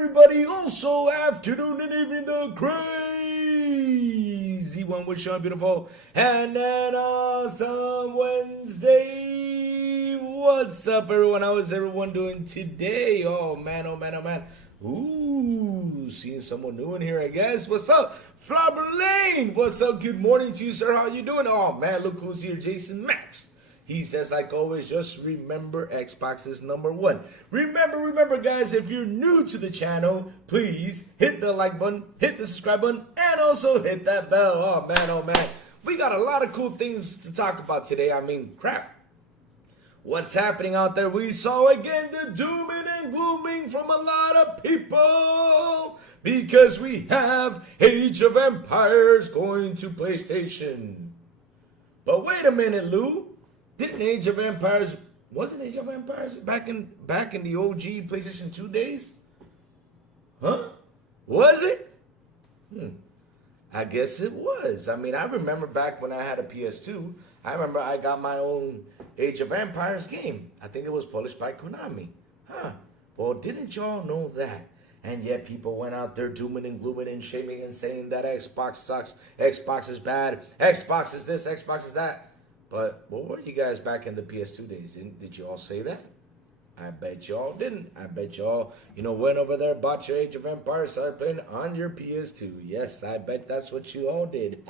everybody. Also, afternoon and evening, the crazy one with Sean Beautiful. And an awesome Wednesday. What's up, everyone? How is everyone doing today? Oh, man, oh, man, oh, man. Ooh, seeing someone new in here, I guess. What's up? Flobber Lane. What's up? Good morning to you, sir. How you doing? Oh, man, look who's here. Jason Max. He says, like always, just remember Xbox is number one. Remember, guys, if you're new to the channel, please hit the like button, hit the subscribe button, and also hit that bell. Oh, man, oh, man. We got a lot of cool things to talk about today. I mean, crap. What's happening out there? We saw again the dooming and glooming from a lot of people because we have Age of Empires going to PlayStation. But wait a minute, Lou. Didn't Age of Empires, wasn't Age of Empires back in the OG PlayStation 2 days? Huh? Was it? I guess it was. I mean, I remember back when I had a PS2, I remember I got my own Age of Empires game. I think it was published by Konami. Huh. Well, didn't y'all know that? And yet people went out there dooming and glooming and shaming and saying that Xbox sucks, Xbox is bad, Xbox is this, Xbox is that. But what were you guys back in the PS2 days? Did you all say that? I bet y'all didn't. I bet y'all, went over there, bought your Age of Empires, started playing on your PS2. Yes, I bet that's what you all did.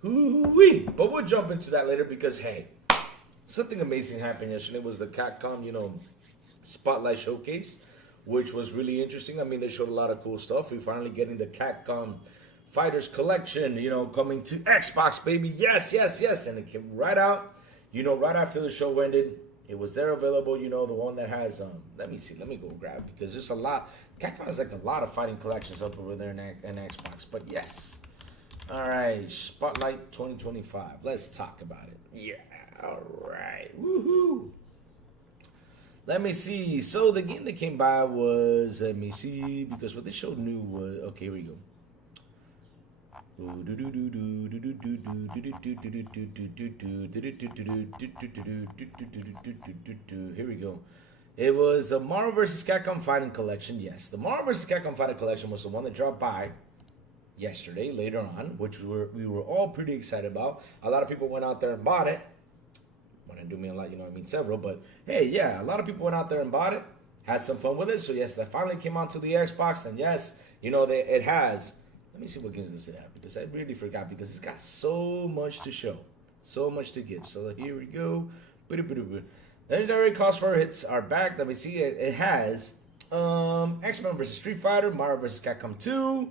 Hoo-wee. But we'll jump into that later because, hey, something amazing happened yesterday. It was the Capcom, Spotlight Showcase, which was really interesting. I mean, they showed a lot of cool stuff. We're finally getting the Capcom Fighters Collection, coming to Xbox, baby. Yes. And it came right out, right after the show ended. It was there available, the one that has, let me go grab, because there's a lot. Capcom has like a lot of fighting collections up over there in Xbox. But yes. All right, Spotlight 2025. Let's talk about it. Yeah, all right. Woohoo. Let me see. So the game that came by was, let me see, because what they showed new was, okay, here we go. Here we go. It was the Marvel vs. Capcom Fighting Collection. Yes, the Marvel vs. Capcom Fighting Collection was the one that dropped by yesterday, later on, which we were all pretty excited about. A lot of people went out there and bought it. When I do mean a lot, I mean several. But hey, yeah, a lot of people went out there and bought it, had some fun with it. So yes, that finally came onto the Xbox, and yes, it has. Let me see what games does it have, because I really forgot, because it's got so much to show, so much to give. So here we go. Legendary crossfire hits are back. Let me see. It has X-Men vs. Street Fighter, Marvel vs. Capcom 2,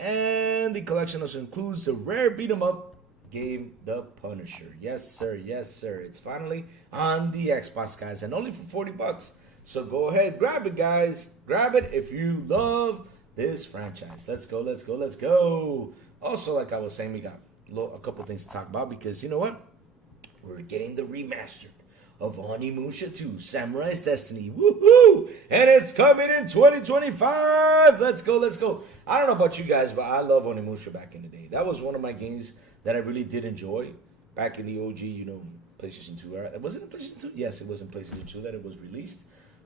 and the collection also includes the rare beat 'em up game, The Punisher. Yes, sir. It's finally on the Xbox, guys, and only for $40. So go ahead, grab it, guys. Grab it if you love this franchise. Let's go. Also, like I was saying, we got a couple things to talk about, because you know what? We're getting the remastered of Onimusha 2, Samurai's Destiny. Woohoo! And it's coming in 2025. Let's go. I don't know about you guys, but I love Onimusha back in the day. That was one of my games that I really did enjoy back in the OG, PlayStation 2 era. Was it in PlayStation 2? Yes, it was in PlayStation 2 that it was released.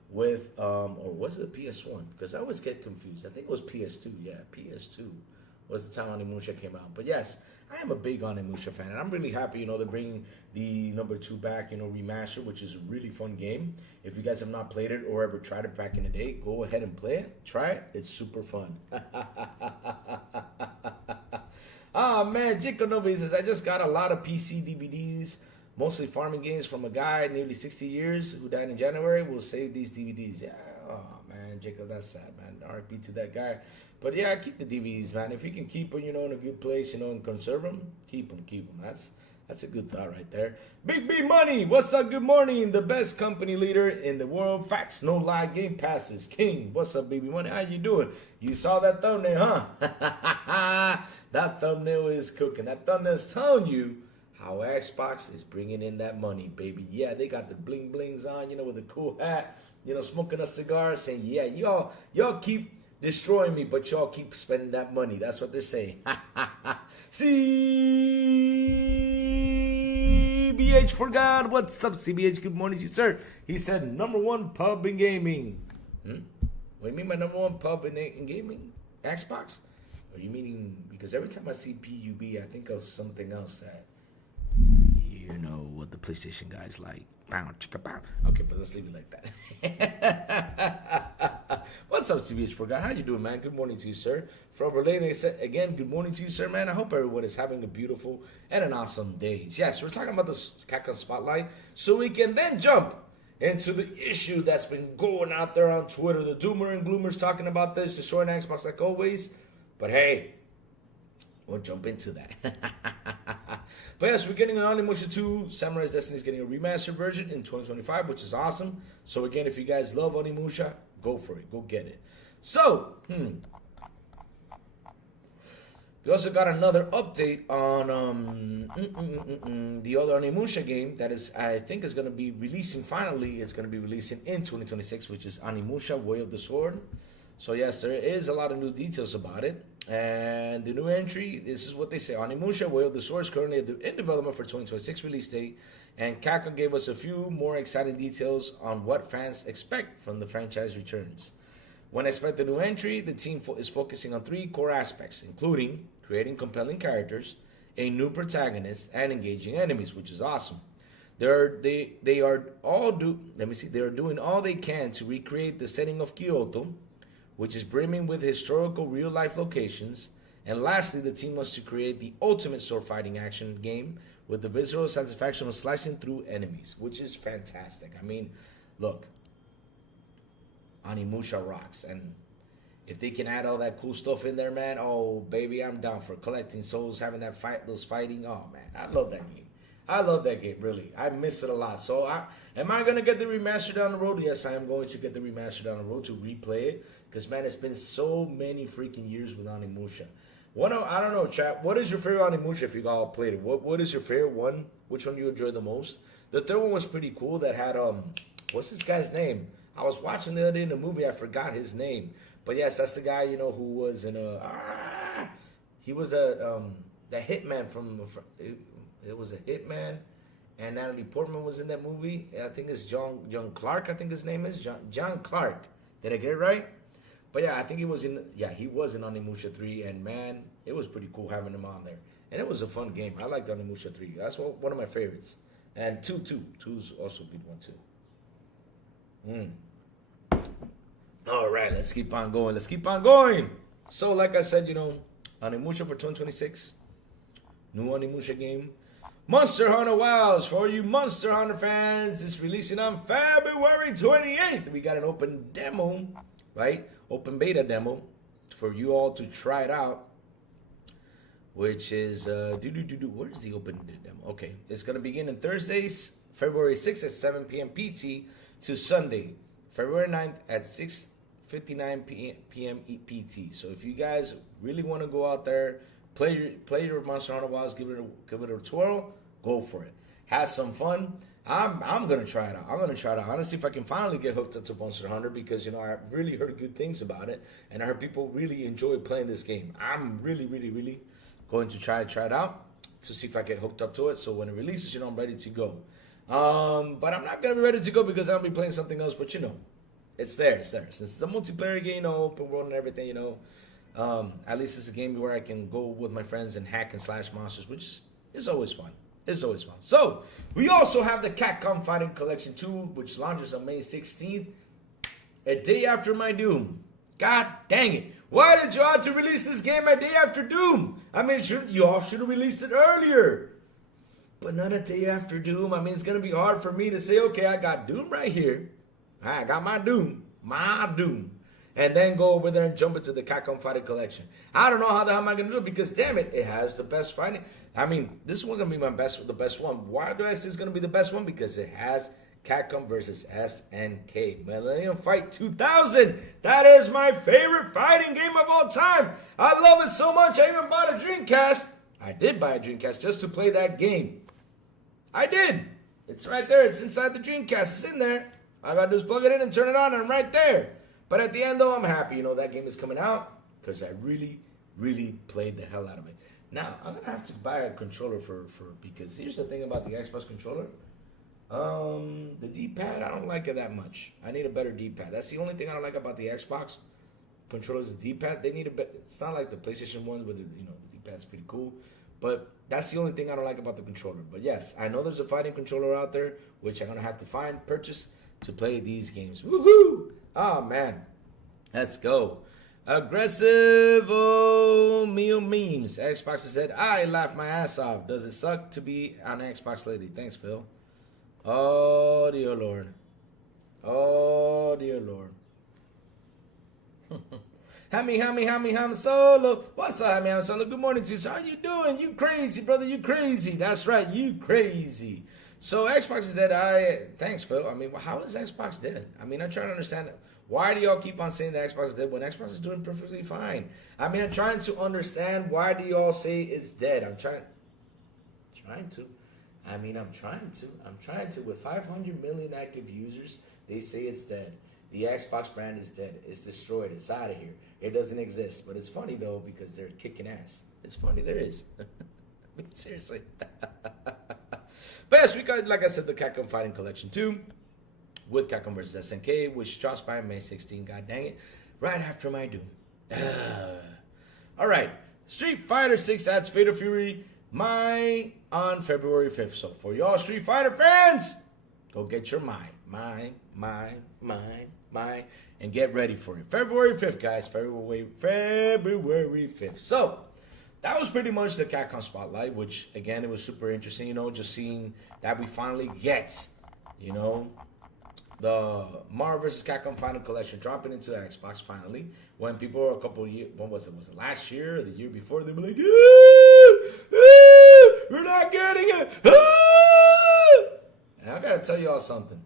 With, or was it a PS1? Because I always get confused. I think it was PS2. Yeah, PS2 was the time Onimusha came out. But yes, I am a big Onimusha fan, and I'm really happy, they're bringing the number 2 back, remaster, which is a really fun game. If you guys have not played it or ever tried it back in the day, go ahead and play it. Try it. It's super fun. Ah, man, Jico Novi says, I just got a lot of PC DVDs. Mostly farming games from a guy nearly 60 years who died in January. We'll save these DVDs. Yeah, oh man, Jacob, that's sad, man. RIP to that guy. But yeah, keep the DVDs, man. If you can keep them, in a good place, and conserve them, keep them. That's a good thought right there. Big B Money, what's up? Good morning. The best company leader in the world. Facts, no lie, Game Passes. King, what's up, Baby Money? How you doing? You saw that thumbnail, huh? That thumbnail is cooking. That thumbnail is telling you how Xbox is bringing in that money, baby. Yeah, they got the bling blings on, with a cool hat, smoking a cigar, saying, yeah, y'all keep destroying me, but y'all keep spending that money. That's what they're saying. CBS CBH forgot. What's up, CBH? Good morning to you, sir. He said, #1 pub in gaming. What do you mean by #1 pub in gaming? Xbox? Or you meaning, because every time I see PUB, I think of something else that, you know, what the PlayStation guys like. Okay, but let's leave it like that. What's up, CBH forgot? How you doing, man? Good morning to you, sir. From Berlin, again, good morning to you, sir, man. I hope everyone is having a beautiful and an awesome day. Yes, we're talking about the Capcom Spotlight, so we can then jump into the issue that's been going out there on Twitter. The doomer and gloomers talking about this, destroying Xbox like always. But hey, we'll jump into that. But yes, we're getting an Onimusha 2. Samurai's Destiny is getting a remastered version in 2025, which is awesome. So again, if you guys love Onimusha, go for it. Go get it. So, we also got another update on the other Onimusha game that is, I think, is going to be releasing finally. It's going to be releasing in 2026, which is Onimusha Way of the Sword. So yes, there is a lot of new details about it. And the new entry, this is what they say. Onimusha Way of the Sword is currently in development for 2026 release date. And Capcom gave us a few more exciting details on what fans expect from the franchise returns. When expect the new entry, the team is focusing on 3 core aspects, including creating compelling characters, a new protagonist, and engaging enemies, which is awesome. They are doing all they can to recreate the setting of Kyoto, which is brimming with historical real-life locations. And lastly, the team wants to create the ultimate sword fighting action game with the visceral satisfaction of slashing through enemies, which is fantastic. I mean, look, Onimusha rocks, and if they can add all that cool stuff in there, man, oh baby, I'm down for collecting souls, having that those fighting. Oh man, I love that game. I love that game, really. I miss it a lot. So, am I gonna get the remaster down the road? Yes, I am going to get the remaster down the road to replay it, because man, it's been so many freaking years with Onimusha. I don't know, chat. What is your favorite Onimusha if you all played it? What is your favorite one? Which one do you enjoy the most? The third one was pretty cool. That had what's this guy's name? I was watching the other day in the movie. I forgot his name. But yes, that's the guy, you know, who was in he was the hitman from, it was a hitman, and Natalie Portman was in that movie. I think it's John Clark, I think his name is. John Clark. Did I get it right? But yeah, I think he was in Onimusha 3, and man, it was pretty cool having him on there. And it was a fun game. I liked Onimusha 3. That's one of my favorites. And 2's also a good one too. All right, let's keep on going. So, like I said, you know, Onimusha for 2026. New Onimusha game. Monster Hunter Wilds, for you Monster Hunter fans, is releasing on February 28th. We got an open demo, right? Open beta demo for you all to try it out. Which is, where's the open demo? Okay, it's going to begin on Thursdays, February 6th at 7 p.m. PT to Sunday, February 9th at 6:59 p.m. PT. So if you guys really want to go out there, play your Monster Hunter Wilds, give it a twirl, go for it. Have some fun. I'm gonna try it out. Honestly, if I can finally get hooked up to Monster Hunter, because you know I really heard good things about it, and I heard people really enjoy playing this game. I'm really going to try it out to see if I get hooked up to it. So when it releases, you know, I'm ready to go. But I'm not gonna be ready to go because I'll be playing something else. But you know, it's there. Since it's a multiplayer game, you know, open world and everything, you know. At least it's a game where I can go with my friends and hack and slash monsters, which is always fun. So, we also have the Capcom Fighting Collection 2, which launches on May 16th, a day after my Doom. God dang it. Why did you have to release this game a day after Doom? I mean, you all should have released it earlier. But not a day after Doom. I mean, it's going to be hard for me to say, okay, I got Doom right here. I got my Doom. And then go over there and jump into the Capcom Fighting Collection. I don't know how the hell am I going to do it, because damn it, it has the best fighting. I mean, this one's going to be the best one. Why do I say it's going to be the best one? Because it has Capcom versus SNK. Millennium Fight 2000. That is my favorite fighting game of all time. I love it so much, I even bought a Dreamcast. I did buy a Dreamcast just to play that game. I did. It's right there. It's inside the Dreamcast. It's in there. All I got to do is plug it in and turn it on, and I'm right there. But at the end, though, I'm happy. You know, that game is coming out because I really played the hell out of it. Now I'm gonna have to buy a controller for because here's the thing about the Xbox controller. The D-pad, I don't like it that much. I need a better D-pad. That's the only thing I don't like about the Xbox controllers. The D-pad, they need a better. It's not like the PlayStation one where the D-pad's pretty cool, but that's the only thing I don't like about the controller. But yes, I know there's a fighting controller out there which I'm gonna have to purchase to play these games. Woohoo! Oh man, let's go. Aggressive meal memes. Xbox said, I laughed my ass off. Does it suck to be on Xbox lately? Thanks, Phil. Oh, dear Lord. Oh, dear Lord. Ham Solo. What's up, Ham Solo? Good morning to you. How you doing? You crazy, brother. You crazy. That's right. You crazy. So Xbox is dead. Thanks, Phil. I mean, how is Xbox dead? I mean, I'm trying to understand why do y'all keep on saying that Xbox is dead when Xbox is doing perfectly fine? I mean, I'm trying to understand why do y'all say it's dead? I'm trying to. I'm trying to. With 500 million active users, they say it's dead. The Xbox brand is dead. It's destroyed. It's out of here. It doesn't exist. But it's funny, though, because they're kicking ass. It's funny. There is. I mean, seriously. But yes, we got, like I said, the Capcom Fighting Collection 2 with Capcom vs. SNK, which drops by May 16. God dang it. Right after my Doom. All right. Street Fighter 6 adds Fatal Fury on February 5th. So for y'all Street Fighter fans, go get your mine, and get ready for it. February 5th, guys. February 5th. So that was pretty much the Capcom Spotlight, which, again, it was super interesting, just seeing that we finally get, the Marvel vs. Capcom Final Collection dropping into the Xbox finally. When people were a couple years, when was it? Was it last year or the year before? They were like, we're not getting it. And I gotta tell y'all something.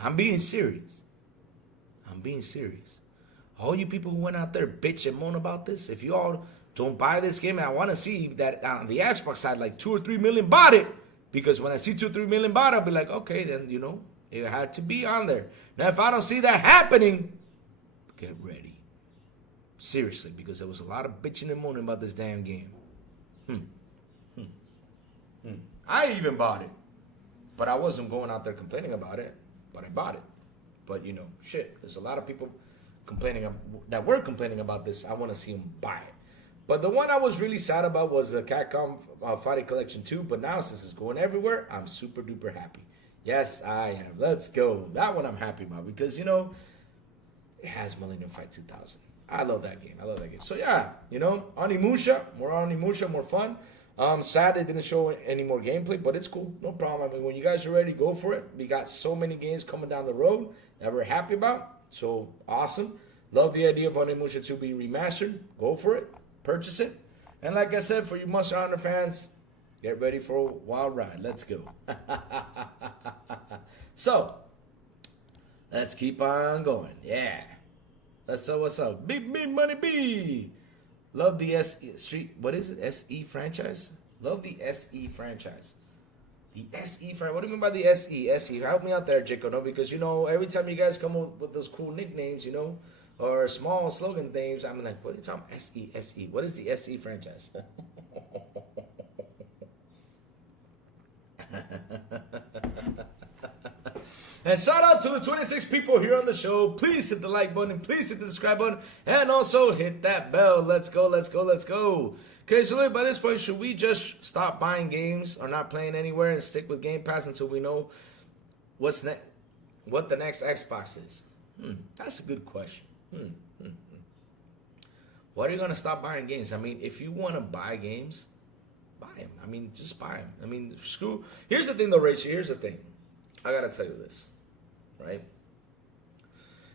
I'm being serious. All you people who went out there bitch and moan about this, if you all don't buy this game, and I want to see that on the Xbox side, like 2 or 3 million bought it. Because when I see 2 or 3 million bought it, I'll be like, okay, then, it had to be on there. Now, if I don't see that happening, get ready. Seriously, because there was a lot of bitching and moaning about this damn game. I even bought it. But I wasn't going out there complaining about it. But I bought it. But, shit, there's a lot of people that were complaining about this. I want to see them buy it. But the one I was really sad about was the Capcom Fighting Collection 2. But now, since it's going everywhere, I'm super duper happy. Yes, I am. Let's go. That one I'm happy about because, it has Millennium Fight 2000. I love that game. So, yeah, Onimusha, more fun. Sad they didn't show any more gameplay, but it's cool. No problem. I mean, when you guys are ready, go for it. We got so many games coming down the road that we're happy about. So, awesome. Love the idea of Onimusha 2 being remastered. Go for it. Purchase it. And like I said, for you Monster Hunter fans, get ready for a wild ride. Let's go. So, let's keep on going. Yeah. What's up? Big Money B. Love the SE franchise? Love the SE franchise. The SE franchise. What do you mean by the SE? SE. Help me out there, Jacob. No, because, every time you guys come up with those cool nicknames, or small slogan names, I'm like, what are you talking about? SE. What is the SE franchise? And shout out to the 26 people here on the show. Please hit the like button. Please hit the subscribe button. And also hit that bell. Let's go. Okay, so by this point, should we just stop buying games or not playing anywhere and stick with Game Pass until we know what the next Xbox is? That's a good question. Why are you going to stop buying games? I mean, if you want to buy games, buy them. I mean, just buy them. I mean, screw. Here's the thing, though, Rachel. Here's the thing. I got to tell you this, right?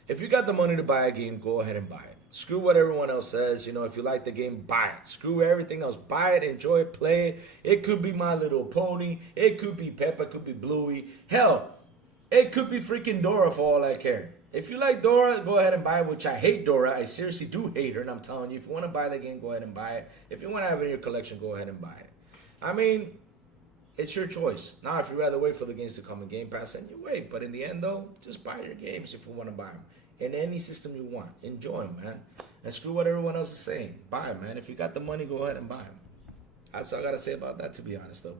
If you got the money to buy a game, go ahead and buy it. Screw what everyone else says. If you like the game, buy it. Screw everything else. Buy it, enjoy it, play it. It could be My Little Pony. It could be Peppa. It could be Bluey. Hell, it could be freaking Dora for all I care. If you like Dora, go ahead and buy it, which I hate Dora. I seriously do hate her, and I'm telling you, if you want to buy the game, go ahead and buy it. If you want to have it in your collection, go ahead and buy it. I mean, it's your choice. Now, if you'd rather wait for the games to come in Game Pass, then you wait. But in the end, though, just buy your games if you want to buy them. In any system you want. Enjoy them, man. And screw what everyone else is saying. Buy them, man. If you got the money, go ahead and buy them. That's all I got to say about that, to be honest, though.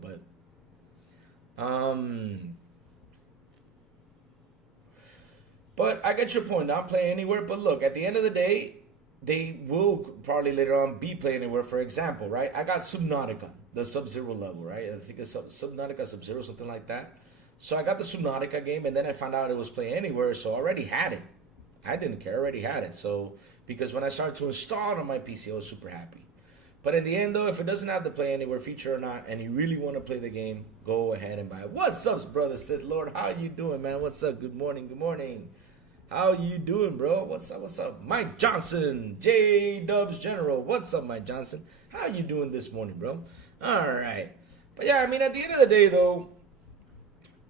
But I get your point. Not play anywhere. But look, at the end of the day, they will probably later on be play anywhere. For example, right? I got Subnautica, the Sub-Zero level, right? I think it's Subnautica Sub-Zero, something like that. So I got the Subnautica game, and then I found out it was play anywhere, so I already had it. I didn't care, I already had it. So, because when I started to install it on my PC, I was super happy. But in the end, though, if it doesn't have the play anywhere feature or not, and you really want to play the game, go ahead and buy it. What's up, brother Sith Lord? How you doing, man? What's up? Good morning, good morning. How you doing, bro? What's up, what's up? Mike Johnson, J-Dubs General. What's up, Mike Johnson? How you doing this morning, bro? All right. But yeah, I mean, at the end of the day, though,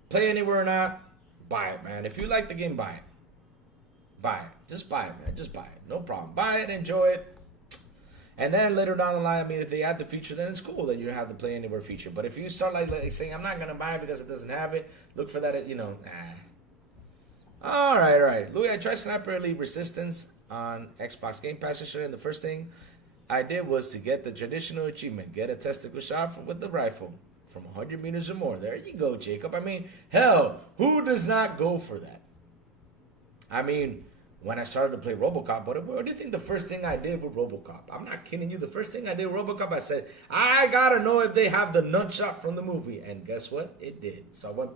play anywhere or not, buy it, man. If you like the game, buy it. Buy it. Just buy it, man. Just buy it. No problem. Buy it, enjoy it. And then later down the line, I mean, if they add the feature, then it's cool that you have the play anywhere feature. But if you start like saying, I'm not going to buy it because it doesn't have it, look for that, nah. All right. Louis, I tried Sniper Elite Resistance on Xbox Game Pass yesterday, and the first thing I did was to get the traditional achievement, get a testicle shot with the rifle from 100 meters or more. There you go, Jacob. I mean, hell, who does not go for that? I mean, when I started to play RoboCop, what do you think the first thing I did with RoboCop? I'm not kidding you. The first thing I did with RoboCop, I said, I gotta know if they have the nunchuck from the movie. And guess what? It did. So I went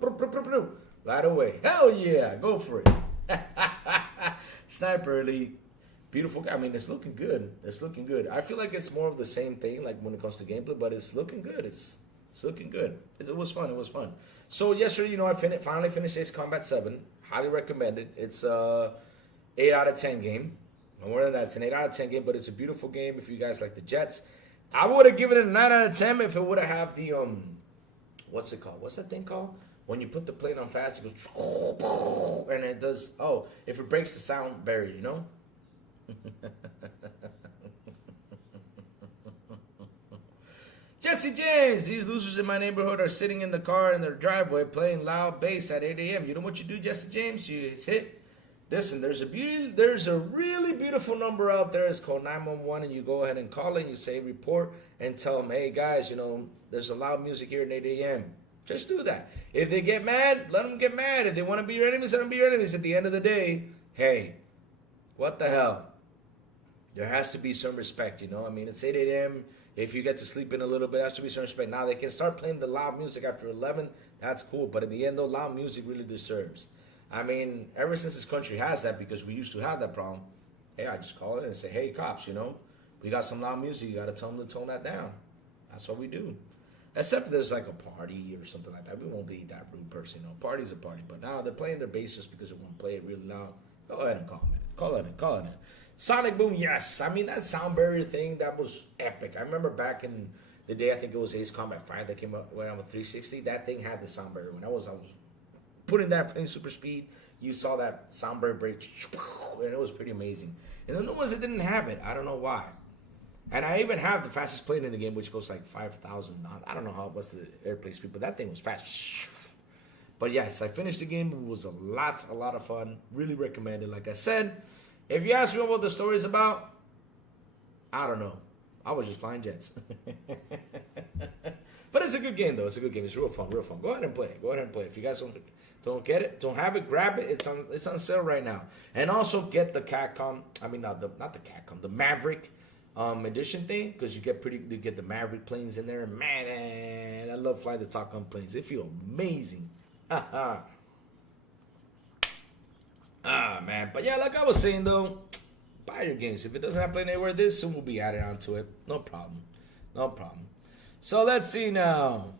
right away. Hell yeah, go for it. Sniper Elite, beautiful. I mean, it's looking good. It's looking good. I feel like it's more of the same thing, like when it comes to gameplay, but it's looking good. It's looking good. It was fun. It was fun. So yesterday, I finally finished Ace Combat 7. Highly recommend it. It's 8 out of 10 game. No more than that. It's an 8 out of 10 game, but it's a beautiful game if you guys like the jets. I would have given it a 9 out of 10 if it would have had the, what's it called? What's that thing called? When you put the plane on fast, it goes, and it does, if it breaks the sound barrier, Jesse James, these losers in my neighborhood are sitting in the car in their driveway playing loud bass at 8 a.m. You know what you do, Jesse James? You hit. Listen, there's a really beautiful number out there. It's called 911, and you go ahead and call it, and you say report, and tell them, hey, guys, there's a loud music here at 8 a.m. Just do that. If they get mad, let them get mad. If they want to be your enemies, let them be your enemies. At the end of the day, hey, what the hell? There has to be some respect, I mean, it's 8 a.m. If you get to sleep in a little bit, there has to be some respect. Now, they can start playing the loud music after 11. That's cool. But in the end, though, loud music really disturbs. I mean, ever since this country has that, because we used to have that problem, hey, I just call it and say, hey, cops, we got some loud music. You got to tell them to tone that down. That's what we do. Except if there's like a party or something like that. We won't be that rude person. Party's a party. But now they're playing their bass just because they won't play it really loud. Go ahead and call it. Call it in. Sonic Boom, yes. I mean, that sound barrier thing, that was epic. I remember back in the day, I think it was Ace Combat 5 that came out when I was 360. That thing had the sound barrier. When I was putting that playing super speed, you saw that sound barrier break, and it was pretty amazing. And the new ones that didn't have it, I don't know why. And I even have the fastest plane in the game, which goes like 5,000 knots. I don't know what's the airplane speed, but that thing was fast. But yes, I finished the game. It was a lot of fun. Really recommend it. Like I said, if you ask me what the story is about, I don't know. I was just flying jets. But it's a good game, though. It's a good game. It's real fun. Go ahead and play it. If you guys don't get it, don't have it, grab it. It's on sale right now. And also get the Capcom. I mean, not the Capcom. The Maverick edition thing, because you get the Maverick planes in there. Man, I love flying the Top Gun planes. They feel amazing. Man. But yeah, like I was saying though, buy your games. If it doesn't have play anywhere, this soon will be added onto it. No problem. So let's see now.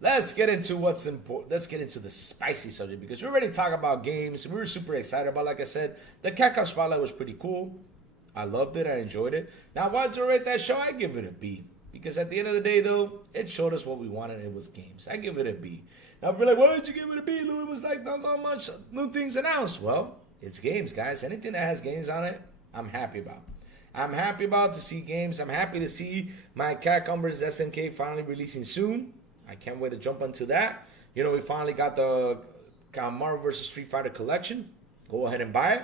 Let's get into what's important. Let's get into the spicy subject, because we're ready to talk about games. We were super excited about, like I said, the Capcom Spotlight was pretty cool. I loved it. I enjoyed it. Now, why did I rate that show? I give it a B. Because at the end of the day, though, it showed us what we wanted. And it was games. I give it a B. Now, we're like, why did you give it a B, Lou? It was like not much new things announced. Well, it's games, guys. Anything that has games on it, I'm happy about. I'm happy about to see games. I'm happy to see my Capcom vs. SNK finally releasing soon. I can't wait to jump into that. You know, we finally got Marvel vs. Street Fighter collection. Go ahead and buy it.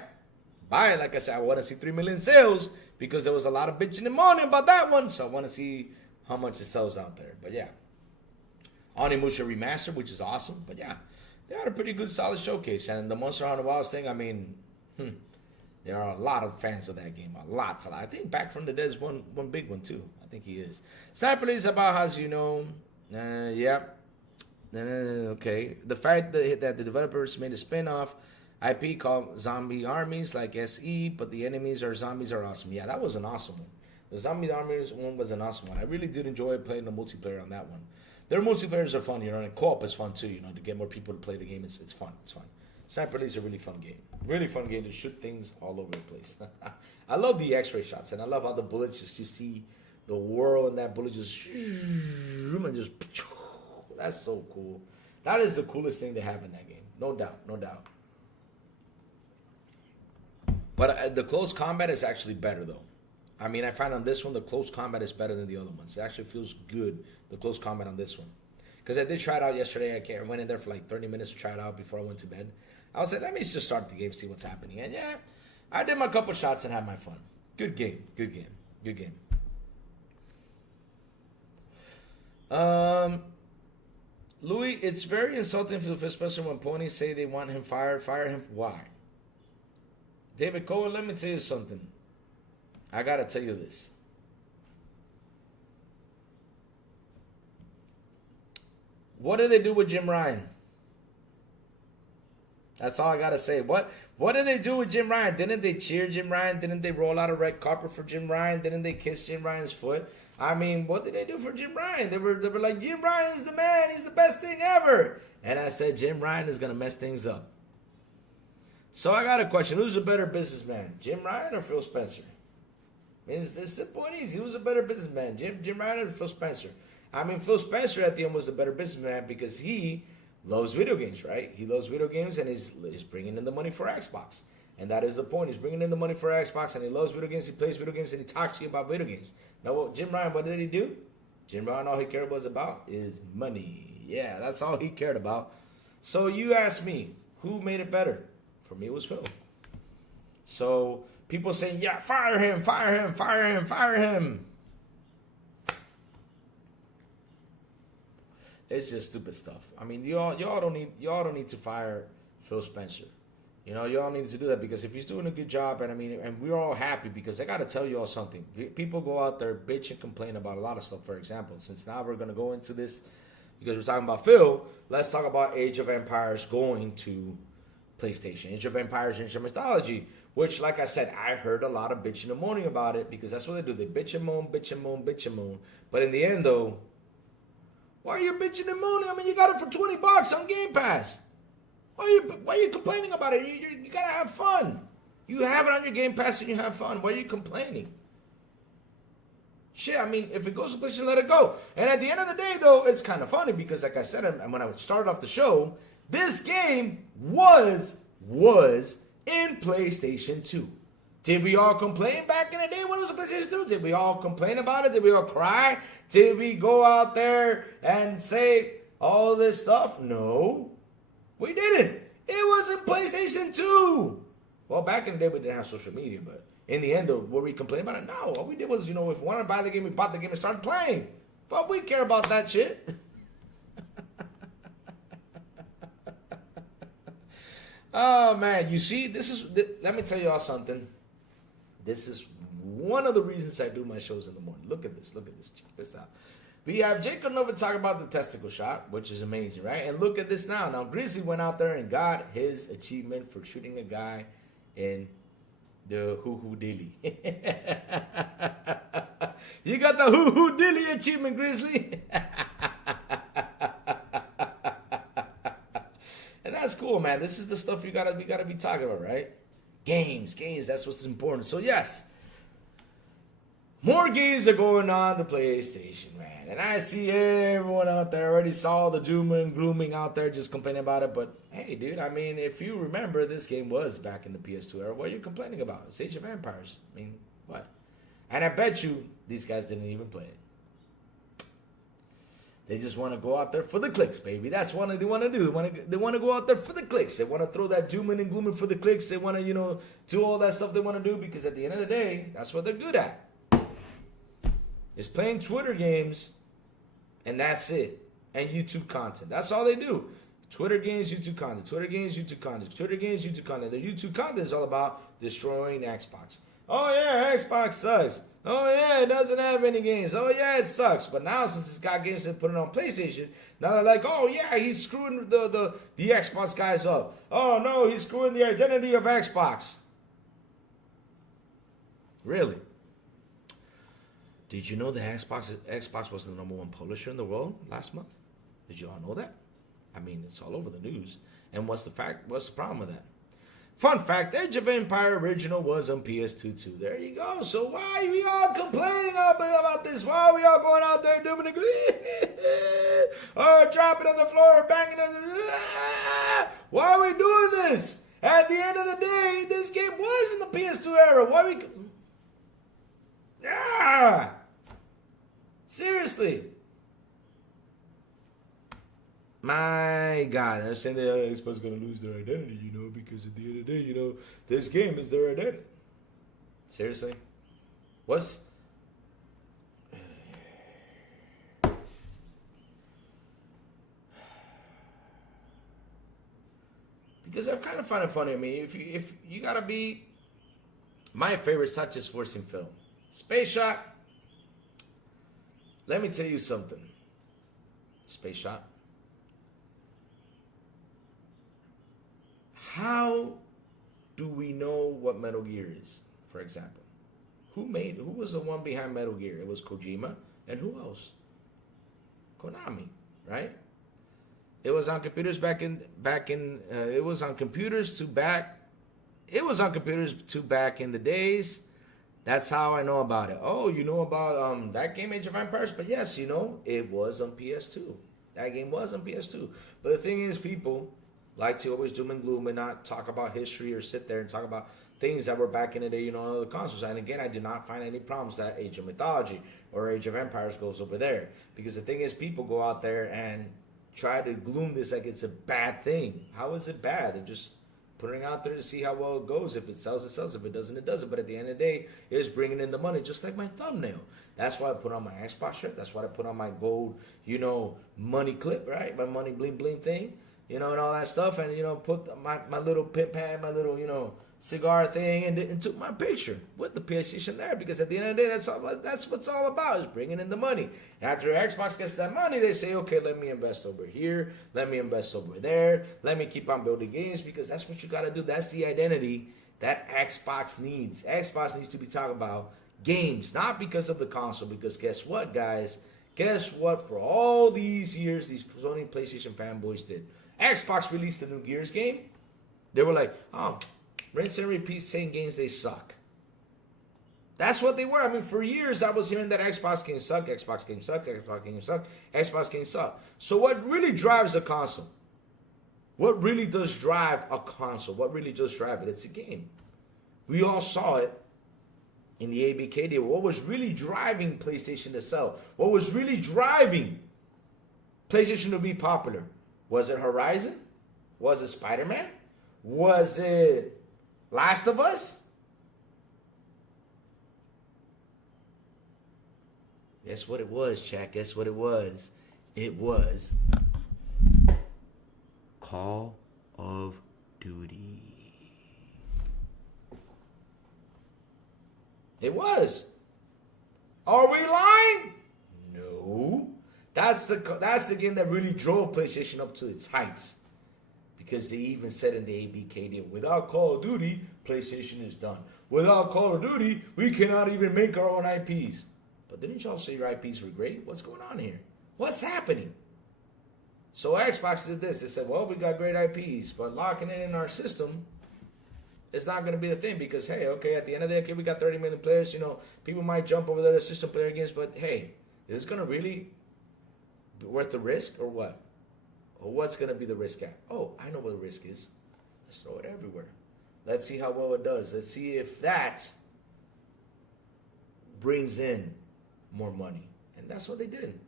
Buy it. Like I said, I want to see 3 million sales because there was a lot of bitching and moaning about that one. So I want to see how much it sells out there. But yeah. Onimusha Remastered, which is awesome. But yeah, they had a pretty good solid showcase. And the Monster Hunter Wilds thing, I mean, there are a lot of fans of that game. A lot. I think Back from the Dead is one big one too. I think he is. Sniper is about as you know. Yeah. Okay. The fact that the developers made a spin-off IP called Zombie Armies like SE, but the enemies are zombies are awesome. Yeah, that was an awesome one. The Zombie Armies one was an awesome one. I really did enjoy playing the multiplayer on that one. Their multiplayers are fun, you know, and co-op is fun too, you know, to get more people to play the game. It's fun. It's fun. Sniper Elite is a really fun game. Really fun game to shoot things all over the place. I love the X-ray shots, and I love how the bullets just, you see the whirl and that bullet just, and just, that's so cool. That is the coolest thing they have in that game. No doubt, no doubt. But the close combat is actually better, though. I mean, I find on this one, the close combat is better than the other ones. It actually feels good, the close combat on this one. Because I did try it out yesterday. I went in there for like 30 minutes to try it out before I went to bed. I was like, let me just start the game, see what's happening. And yeah, I did my couple shots and had my fun. Good game, good game, good game. Louis, it's very insulting for the first person when ponies say they want him fired. Fire him. Why? David Cohen, let me tell you something. I gotta tell you this. What did they do with Jim Ryan? That's all I gotta say. What did they do with Jim Ryan? Didn't they cheer Jim Ryan? Didn't they roll out a red carpet for Jim Ryan? Didn't they kiss Jim Ryan's foot? I mean, what did they do for Jim Ryan? They were like, Jim Ryan is the man. He's the best thing ever. And I said, Jim Ryan is gonna mess things up. So I got a question. Who's a better businessman, Jim Ryan or Phil Spencer? I mean, it's simple and easy. Who's a better businessman, Jim Ryan or Phil Spencer? I mean, Phil Spencer at the end was the better businessman because he loves video games, right? He loves video games and he's bringing in the money for Xbox. And that is the point. He's bringing in the money for Xbox and he loves video games. He plays video games and he talks to you about video games. Now, Jim Ryan, what did he do? Jim Ryan, all he cared about is money. Yeah, that's all he cared about. So you ask me, who made it better? For me, it was Phil. So people saying, yeah, fire him, fire him, fire him, fire him. It's just stupid stuff. I mean, y'all don't need to fire Phil Spencer. You know, y'all need to do that because if he's doing a good job, and I mean, and we're all happy because I got to tell you all something. People go out there bitch and complain about a lot of stuff. For example, since now we're gonna go into this because we're talking about Phil, let's talk about Age of Empires going to PlayStation. Age of Empires and Mythology, which, like I said, I heard a lot of bitching and moaning about it because that's what they do. They bitch and moan, bitch and moan, bitch and moan. But in the end, though, why are you bitching and moaning? I mean, you got it for $20 on Game Pass. Why are you complaining about it? You gotta have fun. You have it on your Game Pass and you have fun. Why are you complaining? Shit, I mean, if it goes to PlayStation, let it go. And at the end of the day, though, it's kind of funny because, like I said, and when I started off the show, this game was in PlayStation 2. Did we all complain back in the day when it was a PlayStation 2? Did we all complain about it? Did we all cry? Did we go out there and say all this stuff? No, we didn't. It was in PlayStation 2. Well, back in the day, we didn't have social media, but in the end, though, were we complaining about it? No. All we did was, if we wanted to buy the game, we bought the game and started playing. But we care about that shit. Oh, man. You see, let me tell you all something. This is one of the reasons I do my shows in the morning. Look at this. Check this out. We have Jacob Nova talk about the testicle shot, which is amazing, right? And look at this now. Now, Grizzly went out there and got his achievement for shooting a guy in the hoo-hoo dilly. You got the hoo-hoo dilly achievement, Grizzly. And that's cool, man. This is the stuff we gotta be talking about, right? Games, that's what's important. So yes, more games are going on the PlayStation, man. And I see everyone out there already saw the doom and glooming out there just complaining about it. But hey, dude, I mean, if you remember, this game was back in the PS2 era. What are you complaining about? It's Age of Empires. I mean, what? And I bet you these guys didn't even play it. They just want to go out there for the clicks, baby. That's what they want to do. They want to go out there for the clicks. They want to throw that dooming and glooming for the clicks. They want to, do all that stuff they want to do because at the end of the day, that's what they're good at. Is playing Twitter games, and that's it. And YouTube content. That's all they do. Twitter games, YouTube content. Twitter games, YouTube content. Twitter games, YouTube content. The YouTube content is all about destroying Xbox. Oh yeah, Xbox sucks. Oh yeah, it doesn't have any games. Oh yeah, it sucks. But now since it's got games and put it on PlayStation, now they're like, oh yeah, he's screwing the Xbox guys up. Oh no, he's screwing the identity of Xbox. Really? Did you know that Xbox was the #1 publisher in the world last month? Did you all know that? I mean, it's all over the news. And what's the problem with that? Fun fact, Age of Empire original was on PS2 too. There you go. So why are we all complaining about this? Why are we all going out there doing it? Or dropping on the floor, banging on the... Why are we doing this? At the end of the day, this game was in the PS2 era. Why we... Yeah! Seriously. My God, they're saying that Xbox is going to lose their identity, because at the end of the day, this game is their identity. Seriously? What's... Because I kind of find it funny. I mean, if you got to be... My favorite such as forcing film. Space Shot. Let me tell you something. Space Shot. How do we know what Metal Gear is, for example? Who was the one behind Metal Gear? It was Kojima, and who else? Konami, right? It was on computers it was on computers to back in the days. That's how I know about it. Oh, you know about that game, Age of Empires? But yes, it was on PS2. That game was on PS2. But the thing is, people like to always doom and gloom and not talk about history or sit there and talk about things that were back in the day, on other consoles. And again, I did not find any problems that Age of Mythology or Age of Empires goes over there. Because the thing is, people go out there and try to gloom this like it's a bad thing. How is it bad? They're just putting it out there to see how well it goes. If it sells, it sells. If it doesn't, it doesn't. But at the end of the day, it's bringing in the money, just like my thumbnail. That's why I put on my Xbox shirt. That's why I put on my gold, money clip, right? My money bling bling thing. And all that stuff, and put my little pit pad, my little cigar thing, and took my picture with the PlayStation there, because at the end of the day, that's what it's all about, is bringing in the money. And after Xbox gets that money, they say, okay, let me invest over here, let me invest over there, let me keep on building games, because that's what you got to do. That's the identity that Xbox needs. Xbox needs to be talking about games, not because of the console, because guess what, guys? Guess what? For all these years, these Sony PlayStation fanboys did. Xbox released a new Gears game. They were like, oh, rinse and repeat, same games, they suck. That's what they were. I mean, for years, I was hearing that Xbox games suck, Xbox games suck, Xbox games suck, Xbox games suck. So what really drives a console? What really does drive a console? What really does drive it? It's a game. We all saw it in the ABK deal. What was really driving PlayStation to sell? What was really driving PlayStation to be popular? Was it Horizon? Was it Spider-Man? Was it Last of Us? Guess what it was, chat? Guess what it was? It was Call of Duty. It was. Are we lying? No. That's the game that really drove PlayStation up to its heights. Because they even said in the ABK deal, without Call of Duty, PlayStation is done. Without Call of Duty, we cannot even make our own IPs. But didn't y'all say your IPs were great? What's going on here? What's happening? So Xbox did this. They said, well, we got great IPs, but locking it in our system is not going to be the thing. Because, hey, okay, at the end of the day, okay, we got 30 million players. People might jump over there to system player games, but hey, is this going to really worth the risk or what? Or what's going to be the risk at? Oh, I know what the risk is. Let's throw it everywhere. Let's see how well it does. Let's see if that brings in more money. And that's what they did.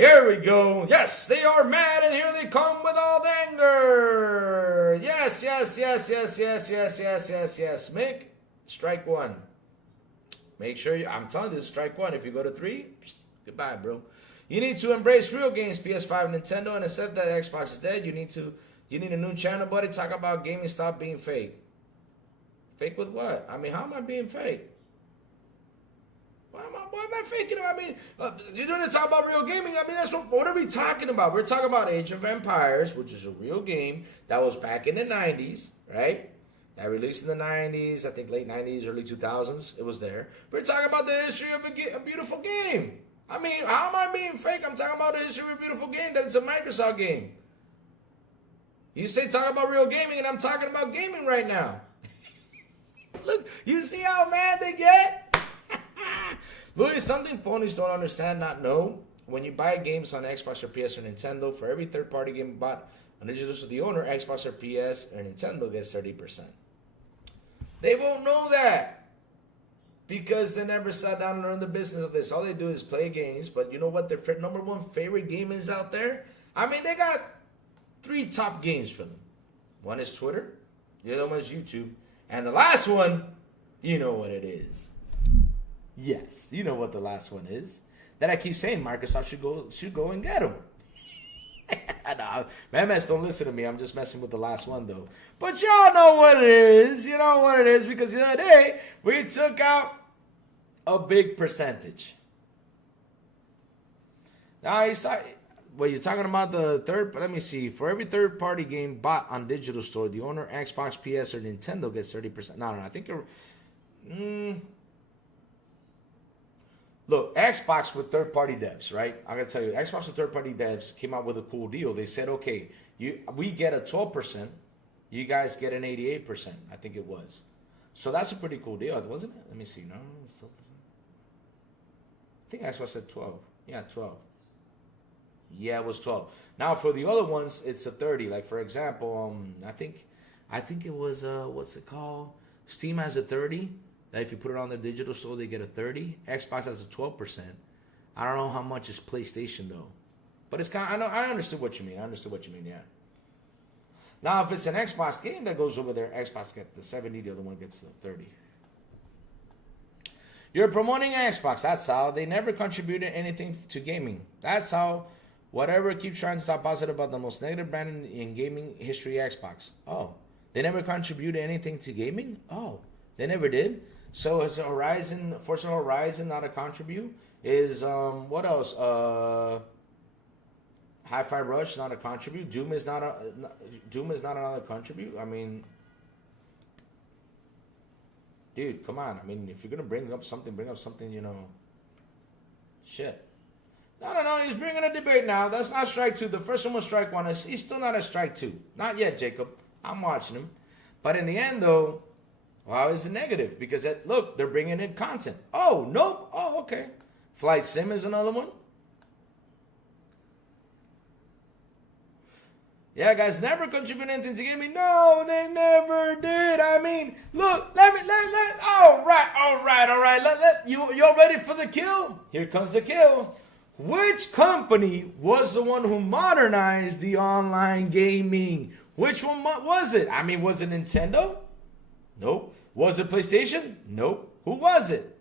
Here we go. Yes, they are mad, and here they come with all the anger. Yes, yes, yes, yes, yes, yes, yes, yes, yes. Mick, strike one. Make sure you, I'm telling you, this is strike one. If you go to 3, goodbye, bro. You need to embrace real games, PS5, Nintendo, and accept that Xbox is dead. You need a new channel, buddy. Talk about gaming, stop being fake. Fake with what? I mean, how am I being fake? Why am I faking it? I mean, you're going to talk about real gaming. I mean, that's what are we talking about? We're talking about Age of Empires, which is a real game that was back in the 90s, right? That released in the 90s, I think late 90s, early 2000s. It was there. We're talking about the history of a beautiful game. I mean, how am I being fake? I'm talking about the history of a beautiful game that it's a Microsoft game. You say talk about real gaming, and I'm talking about gaming right now. Look, you see how mad they get? Look, it's something ponies don't understand, not know. When you buy games on Xbox or PS or Nintendo, for every third-party game bought on digital to the owner, Xbox or PS or Nintendo gets 30%. They won't know that because they never sat down and learned the business of this. All they do is play games, but you know what their number one favorite game is out there? I mean, they got 3 top games for them. One is Twitter, the other one is YouTube, and the last one, you know what it is. Yes, you know what the last one is. That I keep saying Microsoft should go and get them. Nah, man, don't listen to me. I'm just messing with the last one, though. But y'all know what it is. You know what it is because the other day, we took out a big percentage. Now, you're talking about the third, let me see. For every third-party game bought on digital store, the owner, Xbox, PS, or Nintendo gets 30%. No, I think look, Xbox with third-party devs, right? I'm going to tell you, Xbox with third-party devs came out with a cool deal. They said, okay, we get a 12%, you guys get an 88%, I think it was. So that's a pretty cool deal, wasn't it? Let me see. No, 12%. I think Xbox said 12. Yeah, 12. Yeah, it was 12. Now, for the other ones, it's a 30. Like, for example, I think it was, what's it called? Steam has a 30. That if you put it on the digital store, they get a 30. Xbox has a 12%. I don't know how much is PlayStation though, but it's kind of, I understood what you mean. Yeah. Now, if it's an Xbox game that goes over there, Xbox gets the 70. The other one gets the 30. You're promoting Xbox. That's how they never contributed anything to gaming. That's how. Whatever, keep trying to stop positive about the most negative brand in gaming history, Xbox. Oh, they never contributed anything to gaming. Oh, they never did. So is Forza Horizon not a contribute? Is what else? Hi-Fi Rush not a contribute? Doom is not another contribute. I mean, dude, come on. I mean, if you're gonna bring up something, you know. Shit. No. He's bringing a debate now. That's not strike 2. The first one was strike 1. He's still not a strike 2. Not yet, Jacob. I'm watching him. But in the end, though. Well, it's a negative because, look, they're bringing in content. Oh, nope. Oh, okay. Flight Sim is another one. Yeah, guys, never contributed anything to gaming. No, they never did. I mean, look, all right. Y'all ready for the kill? Here comes the kill. Which company was the one who modernized the online gaming? Which one was it? I mean, was it Nintendo? Nope. Was it PlayStation? Nope. Who was it?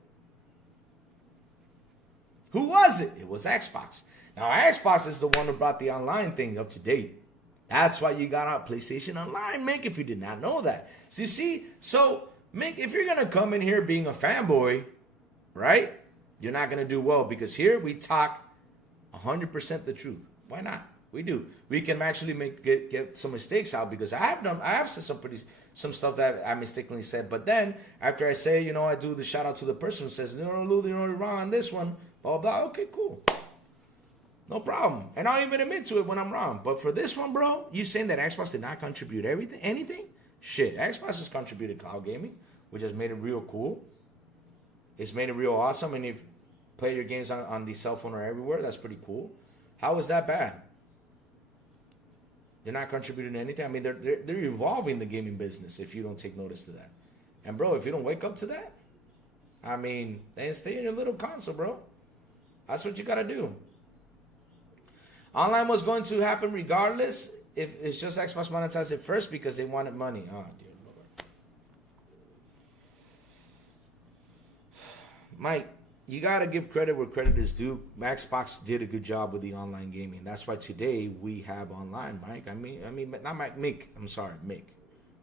It was Xbox. Now, Xbox is the one who brought the online thing up to date. That's why you got out PlayStation Online, Mick, if you did not know that. So you see, Mick, if you're going to come in here being a fanboy, right, you're not going to do well because here we talk 100% the truth. Why not? We do. We can actually get some mistakes out because I have said some stuff that I mistakenly said. But then after I say, I do the shout out to the person who says, Lou, you're wrong on this one, blah, blah. Okay, cool. No problem. And I'll even admit to it when I'm wrong. But for this one, bro, you saying that Xbox did not contribute anything? Shit, Xbox has contributed cloud gaming, which has made it real cool. It's made it real awesome. And if you play your games on the cell phone or everywhere, that's pretty cool. How is that bad? They're not contributing to anything. I mean, they're evolving the gaming business if you don't take notice to that. And, bro, if you don't wake up to that, I mean, then stay in your little console, bro. That's what you got to do. Online was going to happen regardless if it's just Xbox monetized it first because they wanted money. Oh, dear Lord. Mike, you got to give credit where credit is due. Xbox did a good job with the online gaming. That's why today we have online, Mike. I mean, not Mike, Mick. I'm sorry, Mick.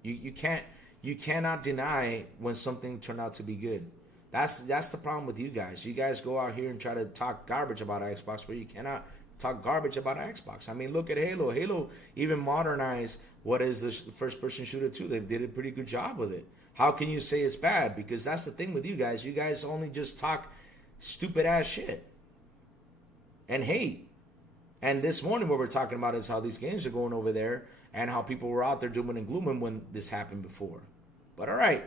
You cannot deny when something turned out to be good. That's the problem with you guys. You guys go out here and try to talk garbage about Xbox where you cannot talk garbage about Xbox. I mean, look at Halo. Halo even modernized what is the first-person shooter too. They did a pretty good job with it. How can you say it's bad? Because that's the thing with you guys. You guys only just talk stupid-ass shit and hate. And this morning what we're talking about is how these games are going over there and how people were out there dooming and glooming when this happened before. But all right,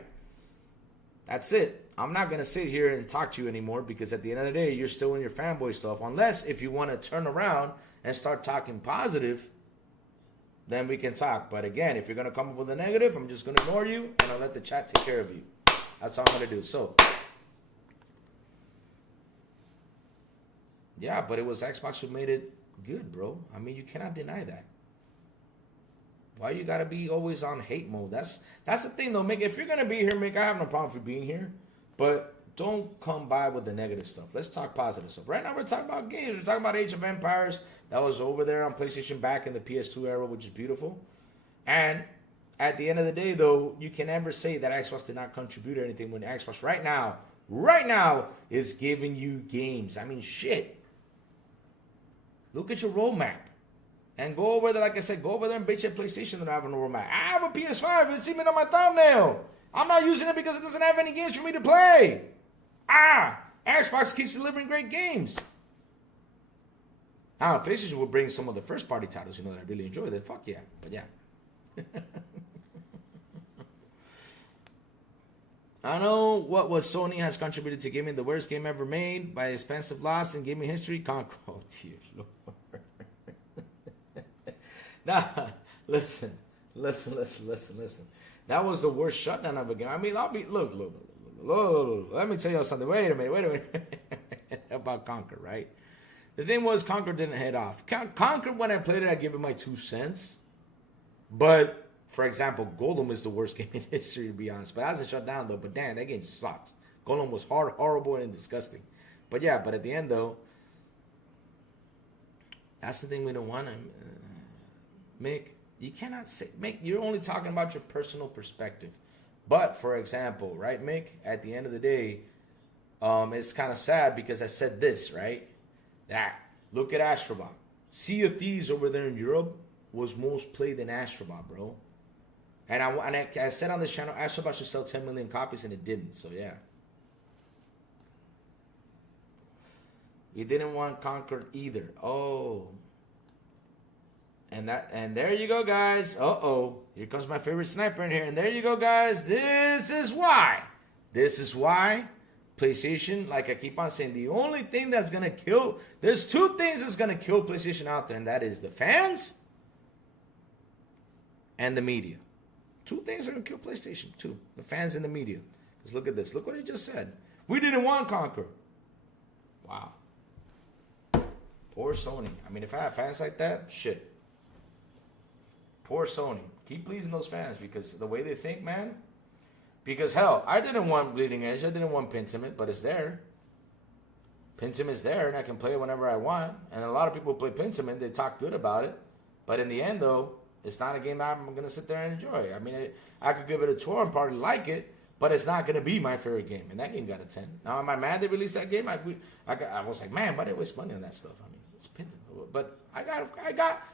that's it. I'm not going to sit here and talk to you anymore because at the end of the day, you're still in your fanboy stuff. Unless if you want to turn around and start talking positive, then we can talk. But again, if you're going to come up with a negative, I'm just going to ignore you and I'll let the chat take care of you. That's all I'm going to do. So, yeah, but it was Xbox who made it good, bro. I mean, you cannot deny that. Why you gotta be always on hate mode? That's the thing, though, Mick. If you're gonna be here, Mick, I have no problem for being here, but don't come by with the negative stuff. Let's talk positive stuff. Right now, we're talking about games. We're talking about Age of Empires. That was over there on PlayStation back in the PS2 era, which is beautiful. And at the end of the day, though, you can never say that Xbox did not contribute to anything when Xbox right now is giving you games. I mean, shit. Look at your roadmap. And go over there, like I said, go over there and bitch at PlayStation that don't have a roadmap. I have a PS5. It's even on my thumbnail. I'm not using it because it doesn't have any games for me to play. Xbox keeps delivering great games. Now, PlayStation will bring some of the first-party titles, that I really enjoy. Then fuck yeah. But yeah. I know what was Sony has contributed to gaming. The worst game ever made by expensive loss in gaming history. Conquer. Oh, dear Lord. Nah, listen. That was the worst shutdown of a game. I mean, look. Let me tell you something. Wait a minute. About Conquer, right? The thing was, Conquer didn't head off. Conquer, when I played it, I give it my 2 cents. But, for example, Golem is the worst game in history, to be honest. But it hasn't shut down, though. But damn, that game sucks. Golem was horrible, and disgusting. But yeah, but at the end, though, that's the thing we don't want to... Mick, you cannot say... Mick, you're only talking about your personal perspective. But, for example, right, Mick, at the end of the day, it's kind of sad because I said this, right? Look at Astrobot. Sea of Thieves over there in Europe was most played in Astrobot, bro. And I said on this channel, Astrobot should sell 10 million copies, and it didn't. So, yeah. We didn't want Conquer either. Oh... And there you go, guys. Here comes my favorite sniper in here. And there you go, guys. This is why PlayStation, like I keep on saying, the only thing that's going to kill... There's 2 things that's going to kill PlayStation out there, and that is the fans and the media. 2 things are going to kill PlayStation. 2. The fans and the media. Because look at this. Look what he just said. We didn't want Conquer. Wow. Poor Sony. I mean, if I have fans like that, shit. Poor Sony. Keep pleasing those fans because the way they think, man. Because, hell, I didn't want Bleeding Edge. I didn't want Pentiment, but it's there. Pentiment is there, and I can play it whenever I want. And a lot of people play Pentiment. They talk good about it. But in the end, though, it's not a game I'm going to sit there and enjoy. I mean, I could give it a tour and probably like it, but it's not going to be my favorite game. And that game got a 10. Now, am I mad they released that game? I was like, man, why did they waste money on that stuff? I mean, it's Pentiment. But I got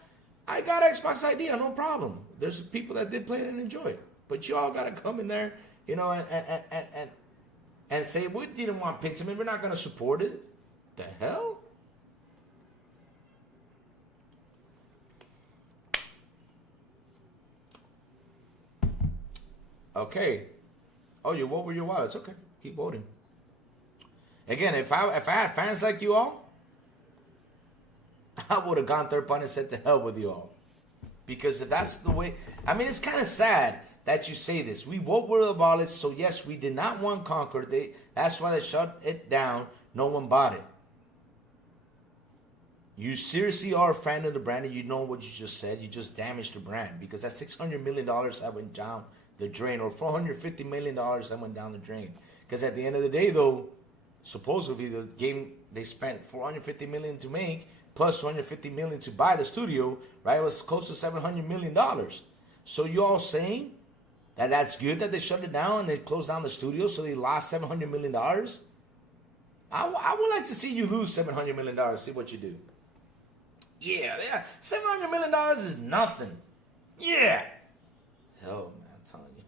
Xbox idea, no problem. There's people that did play it and enjoy it. But you all got to come in there, and say, we didn't want Pentiment. We're not going to support it. The hell? Okay. Oh, you vote with your wallet. It's okay. Keep voting. Again, if I had fans like you all, I would have gone third party and said to hell with you all. Because if that's the way... I mean, it's kind of sad that you say this. We vote with the wallets, so yes, we did not want Conquer. That's why they shut it down. No one bought it. You seriously are a fan of the brand and you know what you just said. You just damaged the brand because that $600 million that went down the drain, or $450 million that went down the drain. Because at the end of the day, though, supposedly the game they spent $450 million to make plus $250 million to buy the studio, right? It was close to $700 million. So you all saying that that's good that they shut it down and they closed down the studio, so they lost $700 million? I would like to see you lose $700 million. See what you do. Yeah, $700 million is nothing. Yeah. Hell, man, I'm telling you.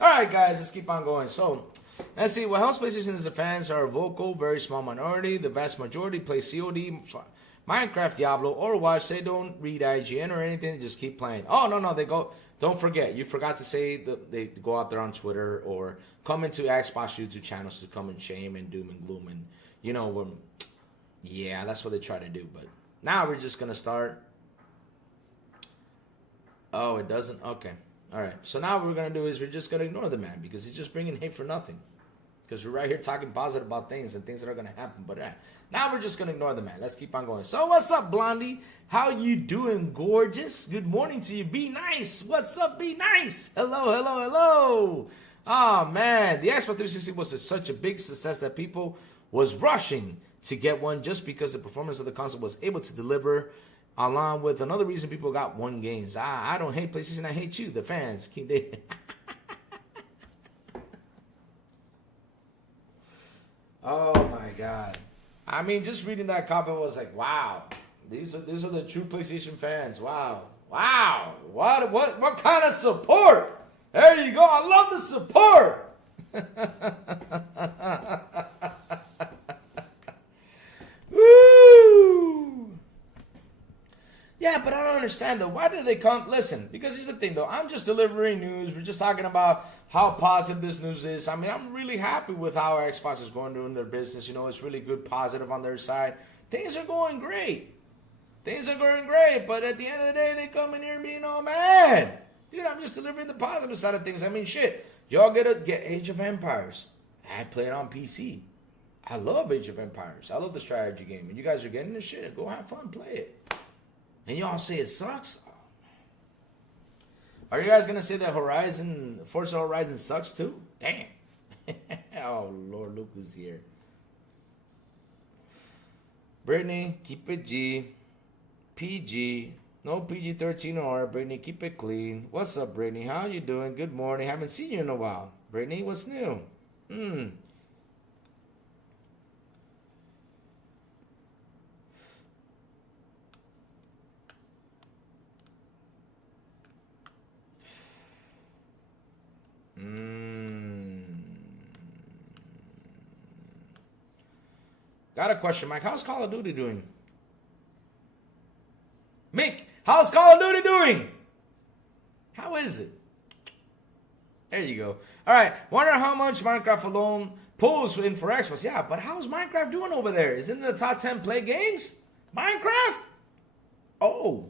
All right, guys, let's keep on going. So, let's see. What helps PlayStation is the fans are a vocal, very small minority. The vast majority play COD, Minecraft, Diablo, Overwatch. They don't read IGN or anything. They just keep playing. Oh, no, they go. Don't forget, you forgot to say that they go out there on Twitter or come into Xbox YouTube channels to come and shame and doom and gloom and, you know, yeah, that's what they try to do. But now we're just going to start. Oh, it doesn't? Okay. All right. So now what we're going to do is we're just going to ignore the man because he's just bringing hate for nothing. Because we're right here talking positive about things and things that are going to happen. But now we're just going to ignore the man. Let's keep on going. So what's up, Blondie? How you doing, gorgeous? Good morning to you. Be nice. What's up, be nice? Hello. Oh, man. The Xbox 360 was such a big success that people was rushing to get one just because the performance of the console was able to deliver, along with another reason people got one games. I don't hate PlayStation. I hate you, the fans. Oh my God! I mean, just reading that comment was like, wow. These are the true PlayStation fans. Wow. What kind of support? There you go. I love the support. Woo! Yeah, but I don't understand though. Why did they come? Listen, because here's the thing though. I'm just delivering news. We're just talking about how positive this news is. I mean, I'm really happy with how Xbox is going doing their business. You know, it's really good, positive on their side. Things are going great. But at the end of the day, they come in here being all mad. Dude, I'm just delivering the positive side of things. I mean, shit. Y'all get Age of Empires. I play it on PC. I love Age of Empires. I love the strategy game. And you guys are getting this shit. Go have fun, play it. And y'all say it sucks? Oh, are you guys going to say that Forza Horizon sucks too? Damn. Oh, Lord, look who's here. Brittany, keep it G. PG. No PG-13 or Brittany, keep it clean. What's up, Brittany? How you doing? Good morning. Haven't seen you in a while. Brittany, what's new? Got a question, Mike. How's Call of Duty doing? Mick, how's Call of Duty doing? How is it? There you go. All right. Wonder how much Minecraft alone pulls in for Xbox. Yeah, but how's Minecraft doing over there? Is it in the top 10 play games? Minecraft? Oh,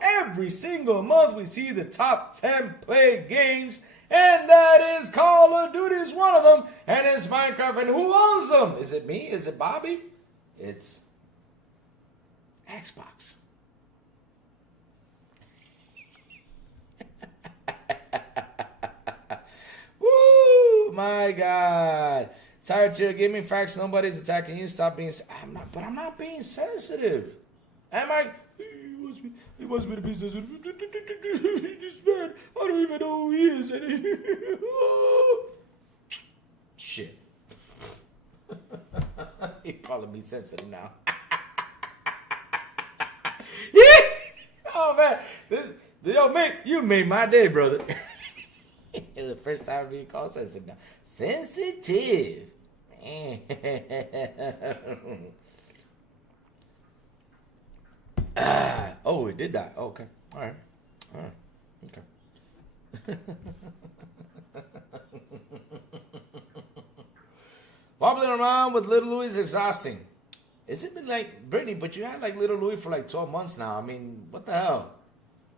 every single month we see the top 10 play games, and that is Call of Duty is one of them, and it's Minecraft. And who owns them? Is it me? Is it Bobby? It's Xbox. Woo! My God. Tired Tier, give me facts. Nobody's attacking you. Stop being. I'm not being sensitive. Am I? He wants me to be sensitive. This man, I don't even know who he is. Shit. He calling me sensitive now. Oh man, you made my day, brother. It's the first time being called sensitive now. Sensitive. Oh, it did die. Oh, okay. All right. Okay. Wobbling around with Little Louis is exhausting. It's been like, Brittany, but you had like Little Louis for like 12 months now. I mean, what the hell?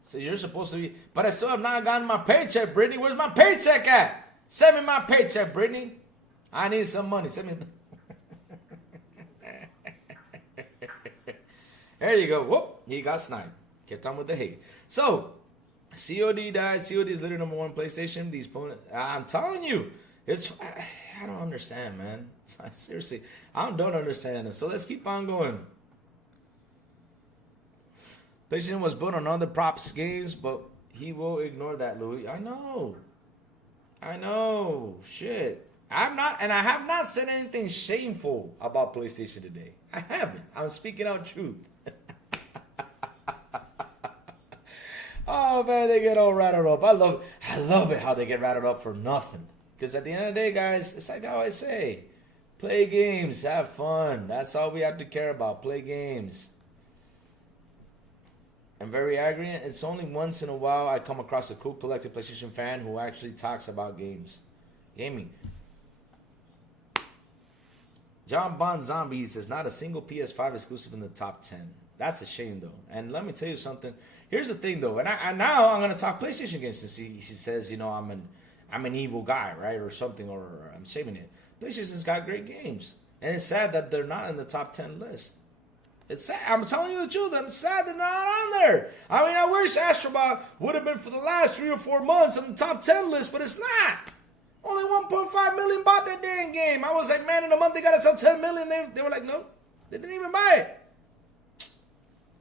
So you're supposed to be, but I still have not gotten my paycheck, Brittany. Where's my paycheck at? Send me my paycheck, Brittany. I need some money. Send me. There you go. Whoop, he got sniped. Kept on with the hate. So, COD died. COD is literally #1 PlayStation. These opponents, I'm telling you, I don't understand, man. Seriously, I don't understand it. So let's keep on going. PlayStation was built on other props games, but he will ignore that, Louis. I know. Shit. I have not said anything shameful about PlayStation today. I haven't. I'm speaking out truth. Oh man, they get all rattled up. I love it how they get rattled up for nothing. Because at the end of the day, guys, it's like how I say, play games, have fun. That's all we have to care about. Play games. I'm very arrogant. It's only once in a while I come across a cool collective PlayStation fan who actually talks about gaming. John Bond Zombie says not a single PS5 exclusive in the top 10. That's a shame though. And let me tell you something. Here's the thing though. And now I'm gonna talk PlayStation games since he says, you know, I'm an evil guy, right, or something, or I'm shaming it. PlayStation's got great games, and it's sad that they're not in the top 10 list. It's sad. I'm telling you the truth. I'm sad they're not on there. I mean, I wish Astrobot would have been for the last 3 or 4 months on the top 10 list, but it's not. Only 1.5 million bought that damn game. I was like, man, in a month they got to sell 10 million. They were like, no, they didn't even buy it.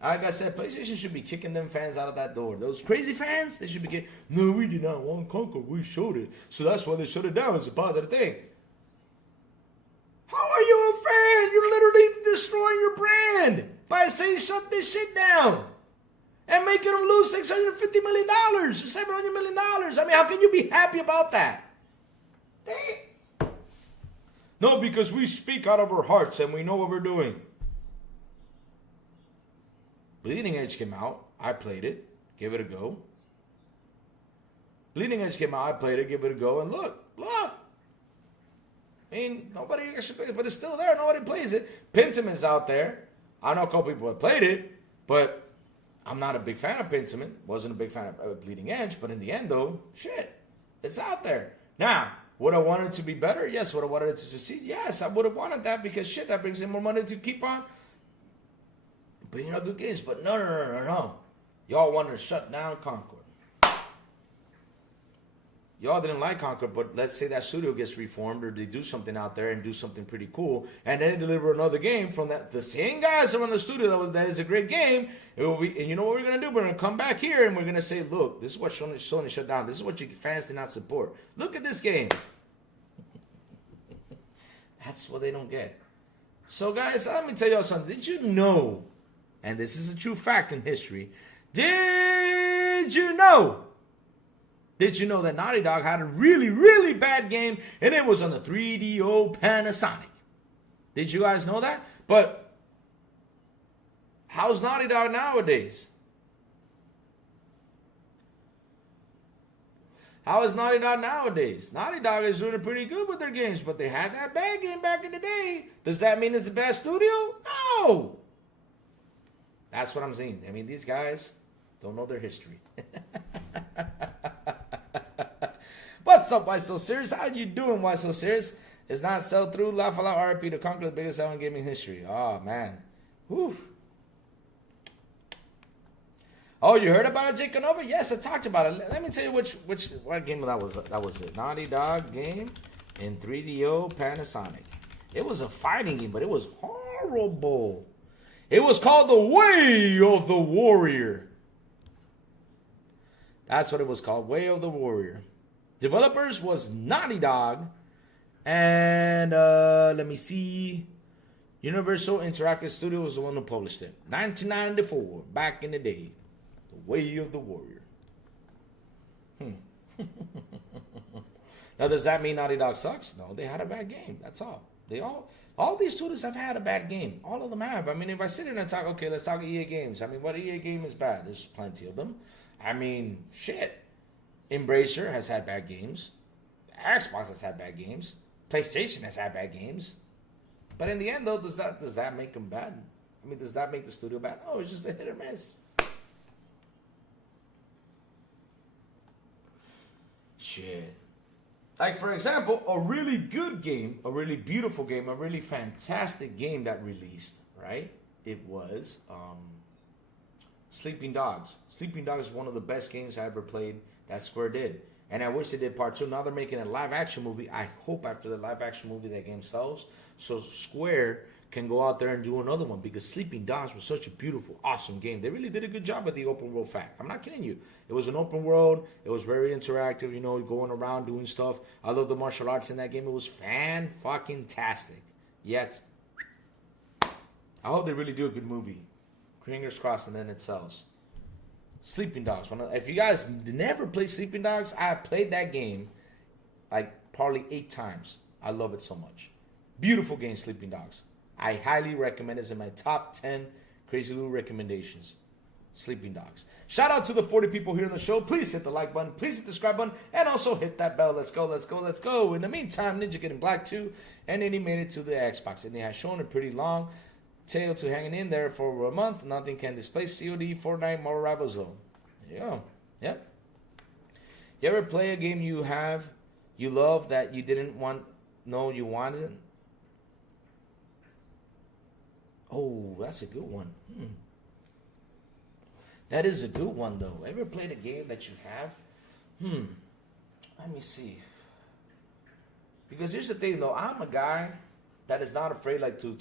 Like I said, PlayStation should be kicking them fans out of that door. Those crazy fans, they should be kicking. No, we did not want Conquer. We showed it. So that's why they shut it down. It's a positive thing. How are you a fan? You're literally destroying your brand by saying shut this shit down and making them lose $650 million or $700 million. I mean, how can you be happy about that? No, because we speak out of our hearts and we know what we're doing. Bleeding Edge came out. I played it. Give it a go. Bleeding Edge came out. I played it. Give it a go. And look. I mean, nobody actually plays it, but it's still there. Nobody plays it. Pentiment out there. I know a couple people have played it, but I'm not a big fan of Pentiment. Wasn't a big fan of Bleeding Edge, but in the end, though, shit, it's out there. Now, would I want it to be better? Yes. Would I want it to succeed? Yes, I would have wanted that because shit, that brings in more money to keep on bringing up good games. But no. Y'all wanted to shut down Concord. Y'all didn't like Concord, but let's say that studio gets reformed or they do something out there and do something pretty cool, and then deliver another game from the same guys that run the studio that is a great game. It will be, and you know what we're gonna do? We're gonna come back here and we're gonna say, look, this is what Sony shut down. This is what your fans did not support. Look at this game. That's what they don't get. So guys, let me tell y'all something. Did you know? And this is a true fact in history. Did you know? Did you know that Naughty Dog had a really, really bad game and it was on the 3DO Panasonic? Did you guys know that? But how's Naughty Dog nowadays? How is Naughty Dog nowadays? Naughty Dog is doing pretty good with their games, but they had that bad game back in the day. Does that mean it's the best studio? No. That's what I'm saying. I mean, these guys don't know their history. What's up, Why So Serious? How you doing, Why So Serious? It's not sell through, laugh a lot, RP to conquer the biggest selling gaming history. Oh, man. Whew. Oh, you heard about it, Jake Canova? Yes, I talked about it. Let me tell you what game that was. That was it. Naughty Dog game in 3DO Panasonic. It was a fighting game, but it was horrible. It was called The Way of the Warrior. That's what it was called, Way of the Warrior. Developers was Naughty Dog. And let me see. Universal Interactive Studios was the one who published it. 1994, back in the day. The Way of the Warrior. Now, does that mean Naughty Dog sucks? No, they had a bad game. That's all. All these studios have had a bad game. All of them have. I mean, if I sit here and talk, okay, let's talk EA games. I mean, what EA game is bad? There's plenty of them. I mean, shit. Embracer has had bad games. Xbox has had bad games. PlayStation has had bad games. But in the end, though, does that make them bad? I mean, does that make the studio bad? No, it's just a hit or miss. Shit. Like, for example, a really good game, a really beautiful game, a really fantastic game that released, right? it was Sleeping Dogs. Sleeping Dogs is one of the best games I ever played that Square did. And I wish they did part 2. Now they're making a live action movie. I hope after the live action movie that game sells, so Square can go out there and do another one, because Sleeping Dogs was such a beautiful, awesome game. They really did a good job at the open world fact. I'm not kidding you. It was an open world. It was very interactive, you know, going around doing stuff. I love the martial arts in that game. It was fan-fucking-tastic. Yet, I hope they really do a good movie. Fingers crossed, and then it sells. Sleeping Dogs. If you guys never played Sleeping Dogs, I played that game like probably 8 times. I love it so much. Beautiful game, Sleeping Dogs. I highly recommend it. It's in my top 10 Crazy Lou recommendations. Sleeping Dogs. Shout out to the 40 people here on the show. Please hit the like button. Please hit the subscribe button. And also hit that bell. Let's go, let's go, let's go. In the meantime, Ninja getting Black 2. And then he made it to the Xbox. And he has shown a pretty long tail to hanging in there for over a month. Nothing can displace COD, Fortnite, Marvel Rivals though. There you go. Yep. You ever play a game you love that you didn't know you wanted? Oh, that's a good one. That is a good one, though. Ever played a game that you have? Let me see. Because here's the thing, though. I'm a guy that is not afraid like to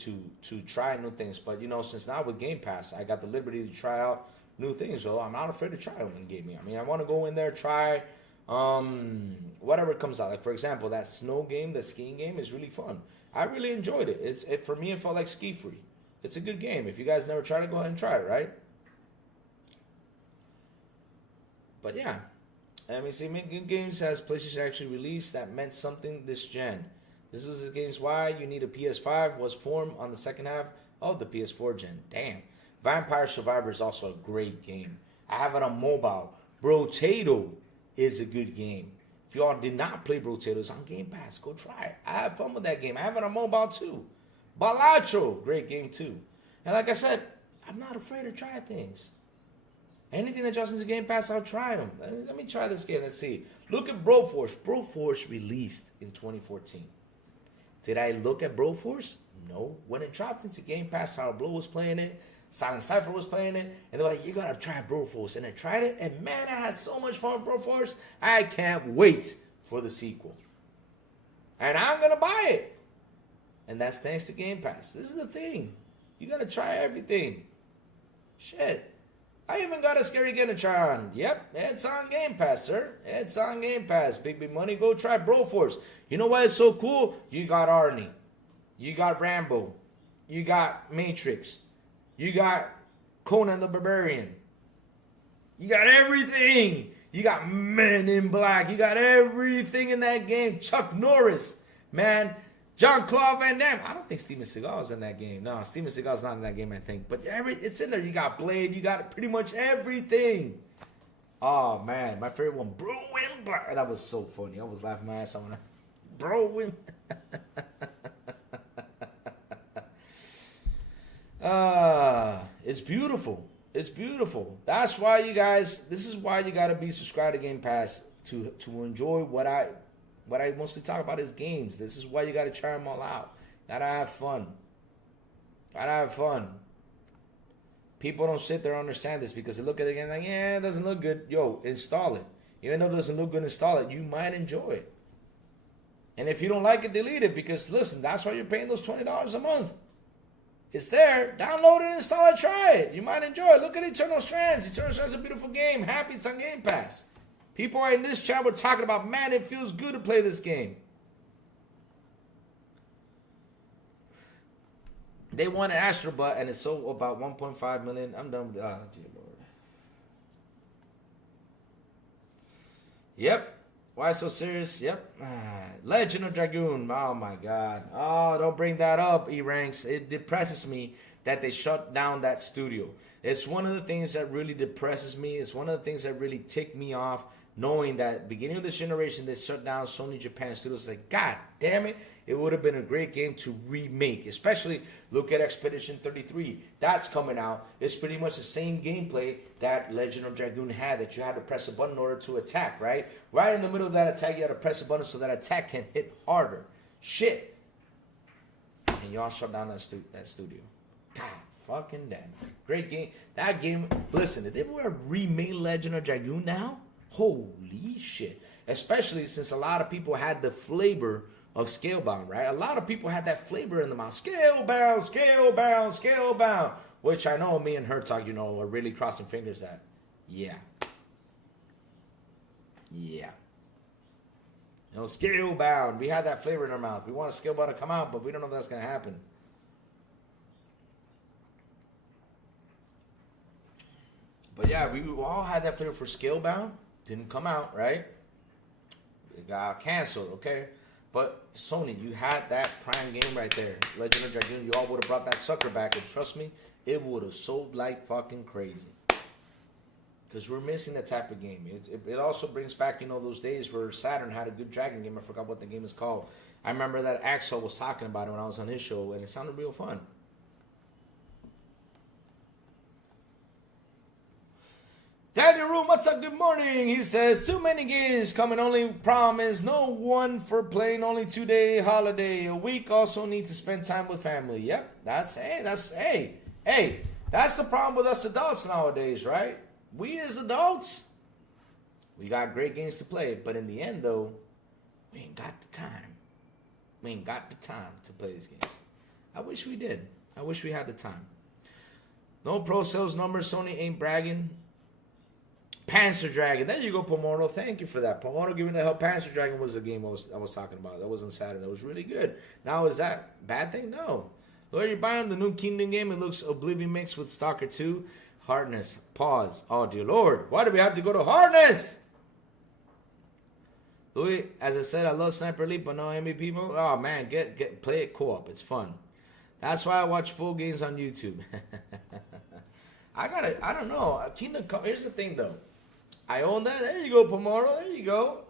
try new things. But, you know, since now with Game Pass, I got the liberty to try out new things. So I'm not afraid to try them in gaming. I mean, I want to go in there, try whatever comes out. Like, for example, that snow game, the skiing game is really fun. I really enjoyed it. For me, it felt like Ski Free. It's a good game. If you guys never tried it, go ahead and try it, right? But yeah. Let me see. Making games has PlayStation actually released that meant something this gen. This was the game's why you need a PS5 was formed on the second half of the PS4 gen. Damn. Vampire Survivor is also a great game. I have it on mobile. Brotato is a good game. If y'all did not play Brotato, it's on Game Pass. Go try it. I have fun with that game. I have it on mobile too. Balatro, great game too. And like I said, I'm not afraid to try things. Anything that drops into Game Pass, I'll try them. Let me try this game. Let's see. Look at Broforce. Broforce released in 2014. Did I look at Broforce? No. When it dropped into Game Pass, Sour Blow was playing it. Silent Cypher was playing it. And they're like, you gotta try Broforce. And I tried it. And man, I had so much fun with Broforce. I can't wait for the sequel. And I'm gonna buy it. And that's thanks to Game Pass. This is the thing. You gotta try everything. Shit. I even got a Scary Game to try on. Yep, it's on Game Pass, sir. It's on Game Pass. Big money. Go try Broforce. You know why it's so cool? You got Arnie. You got Rambo. You got Matrix. You got Conan the Barbarian. You got everything. You got Men in Black. You got everything in that game. Chuck Norris. Man. Jean-Claude Van Damme. I don't think Steven Seagal's in that game. No, Steven Seagal's not in that game, I think. But it's in there. You got Blade. You got pretty much everything. Oh, man. My favorite one. Bro in Black. That was so funny. I was laughing my ass off. Bro in... It's beautiful. It's beautiful. That's why you guys... This is why you got to be subscribed to Game Pass to enjoy what I mostly talk about is games. This is why you gotta try them all out. Gotta have fun. Gotta have fun. People don't sit there and understand this because they look at it again like, yeah, it doesn't look good. Yo, install it. Even though it doesn't look good, install it. You might enjoy it. And if you don't like it, delete it. Because listen, that's why you're paying those $20 a month. It's there. Download it, install it, try it. You might enjoy it. Look at Eternal Strands. Eternal Strands is a beautiful game. Happy it's on Game Pass. People are in this chat were talking about, man, it feels good to play this game. They wanted Astro Bot, and it's sold about 1.5 million. I'm done with it. Oh, dear Lord. Yep. Why so serious? Yep. Legend of Dragoon. Oh, my God. Oh, don't bring that up, E-Ranks. It depresses me that they shut down that studio. It's one of the things that really depresses me. It's one of the things that really tick me off. Knowing that beginning of this generation, they shut down Sony Japan Studios. Like, God damn it, it would have been a great game to remake. Especially, look at Expedition 33. That's coming out. It's pretty much the same gameplay that Legend of Dragoon had, that you had to press a button in order to attack, right? Right in the middle of that attack, you had to press a button so that attack can hit harder. Shit. And y'all shut down that studio. God fucking damn. Great game. That game, listen, if they were to remake Legend of Dragoon now, holy shit. Especially since a lot of people had the flavor of Scalebound, right? A lot of people had that flavor in the mouth. Scalebound, Scalebound, Scalebound. Which I know me and Herzog, you know, are really crossing fingers at. Yeah. Yeah. You know, Scalebound. We had that flavor in our mouth. We want a Scalebound to come out, but we don't know if that's going to happen. But yeah, we all had that flavor for Scalebound. Didn't come out, right? It got canceled, okay? But Sony, you had that prime game right there. Legend of Dragoon, you all would have brought that sucker back. And trust me, it would have sold like fucking crazy. Because we're missing that type of game. It also brings back, you know, those days where Saturn had a good dragon game. I forgot what the game is called. I remember that Axel was talking about it when I was on his show, and it sounded real fun. Daniel Room, what's up? Good morning. He says, too many games coming. Only problem is no one for playing. Only 2-day holiday a week. Also need to spend time with family. Yep, that's the problem with us adults nowadays, right? We as adults, we got great games to play, but in the end though, we ain't got the time. We ain't got the time to play these games. I wish we did. I wish we had the time. No pro sales numbers. Sony ain't bragging. Panzer Dragon. There you go, Pomoto. Thank you for that. Pomoto giving the help. Panzer Dragon was the game I was talking about. That was on Saturday. That was really good. Now, is that a bad thing? No. Where you're buying the new Kingdom game, it looks Oblivion mixed with Stalker 2. Hardness. Pause. Oh, dear Lord. Why do we have to go to hardness? Louis, as I said, I love Sniper Elite, but no MVP mode. Oh, man. Play it co-op. It's fun. That's why I watch full games on YouTube. I don't know. Kingdom Come. Here's the thing, though. I own that. There you go, Pomoro. There you go.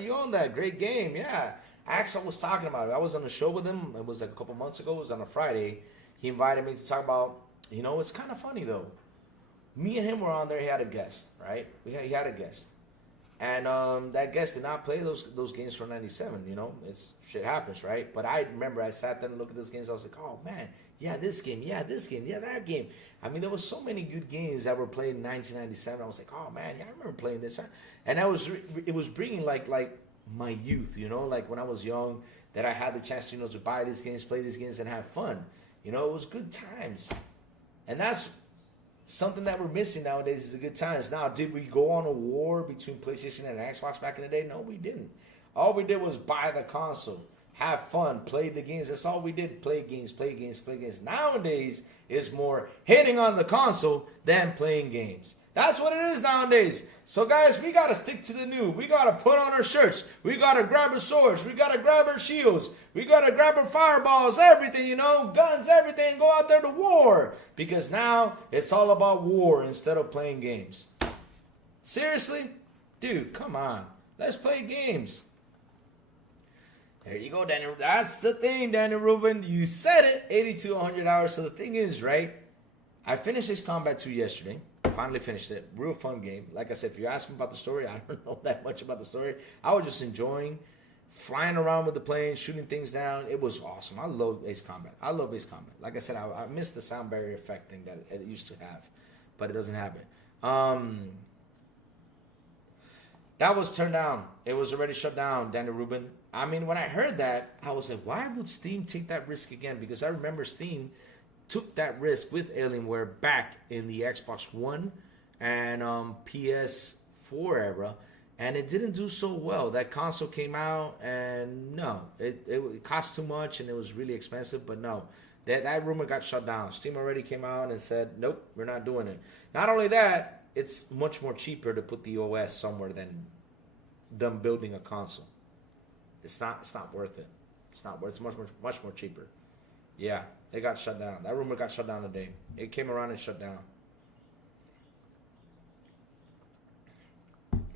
You own that. Great game. Yeah. Axel was talking about it. I was on a show with him. It was like a couple months ago. It was on a Friday. He invited me to talk about, you know, it's kind of funny, though. Me and him were on there. He had a guest, right? He had a guest. And that guest did not play those games from 97, you know. Shit happens, right? But I remember I sat there and looked at those games. I was like, oh, man. Yeah, this game. Yeah, this game. Yeah, that game. I mean, there was so many good games that were played in 1997. I was like, oh, man, yeah, I remember playing this. And it was bringing, like my youth, you know, like when I was young, that I had the chance, you know, to buy these games, play these games, and have fun. You know, it was good times. And that's something that we're missing nowadays is the good times. Now, did we go on a war between PlayStation and Xbox back in the day? No, we didn't. All we did was buy the console, have fun, play the games. That's all we did. Play games, play games, play games. Nowadays, it's more hitting on the console than playing games. That's what it is nowadays. So, guys, we got to stick to the new. We got to put on our shirts. We got to grab our swords. We got to grab our shields. We got to grab our fireballs, everything, you know, guns, everything. Go out there to war. Because now it's all about war instead of playing games. Seriously? Dude, come on. Let's play games. There you go, Daniel. That's the thing, Daniel Rubin. You said it. 82, 100 hours. So the thing is, right? I finished Ace Combat 2 yesterday. Finally finished it. Real fun game. Like I said, if you ask me about the story, I don't know that much about the story. I was just enjoying flying around with the plane, shooting things down. It was awesome. I love Ace Combat. I love Ace Combat. Like I said, I miss the sound barrier effect thing that it used to have. But it doesn't have it. That was turned down. It was already shut down, Daniel Rubin. I mean, when I heard that, I was like, why would Steam take that risk again? Because I remember Steam took that risk with Alienware back in the Xbox One and PS4 era, and it didn't do so well. That console came out, and no, it cost too much, and it was really expensive, but no. That rumor got shut down. Steam already came out and said, nope, we're not doing it. Not only that, it's much more cheaper to put the OS somewhere than them building a console. It's not worth it. It's not worth it. It's much more cheaper. Yeah, it got shut down. That rumor got shut down today. It came around and shut down.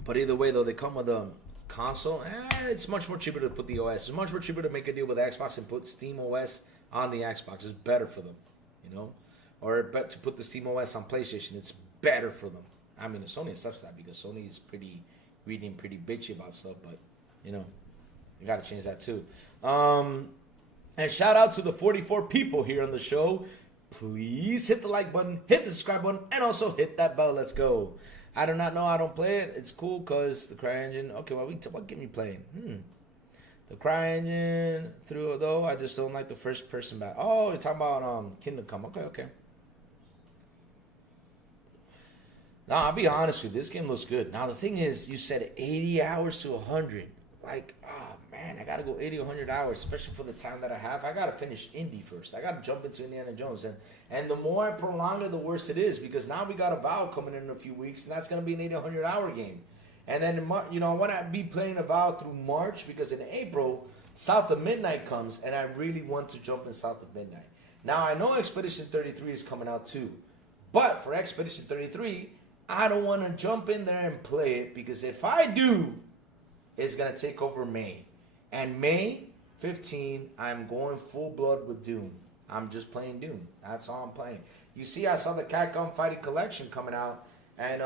But either way, though, they come with a console. It's much more cheaper to put the OS. It's much more cheaper to make a deal with Xbox and put Steam OS on the Xbox. It's better for them, you know? Or to put the Steam OS on PlayStation. It's better for them. I mean, Sony accepts that because Sony is pretty bitchy about stuff. But, you know, you got to change that too. And shout out to the 44 people here on the show. please hit the like button, hit the subscribe button, and also hit that bell. Let's go. I do not know. I don't play it. It's cool because the CryEngine. Okay, what game you playing? The CryEngine through though. I just don't like the first person back. Oh, you're talking about Kingdom Come. Okay. Now I'll be honest with you. This game looks good. Now the thing is, you said 80 hours to 100. Like, oh man, I gotta go 80 or 100 hours, especially for the time that I have. I gotta finish Indy first. I gotta jump into Indiana Jones, and the more I prolong it, the worse it is, because now we got a Vow coming in a few weeks, and that's gonna be an 80 or 100 hour game. And then I want to be playing a Vow through March, because in April South of Midnight comes, and I really want to jump in South of Midnight. Now I know Expedition 33 is coming out too, but for Expedition 33, I don't want to jump in there and play it, because if I do, it's going to take over May. And May 15, I'm going full blood with Doom. I'm just playing Doom. That's all I'm playing. You see, I saw the Capcom Fighting Collection coming out, and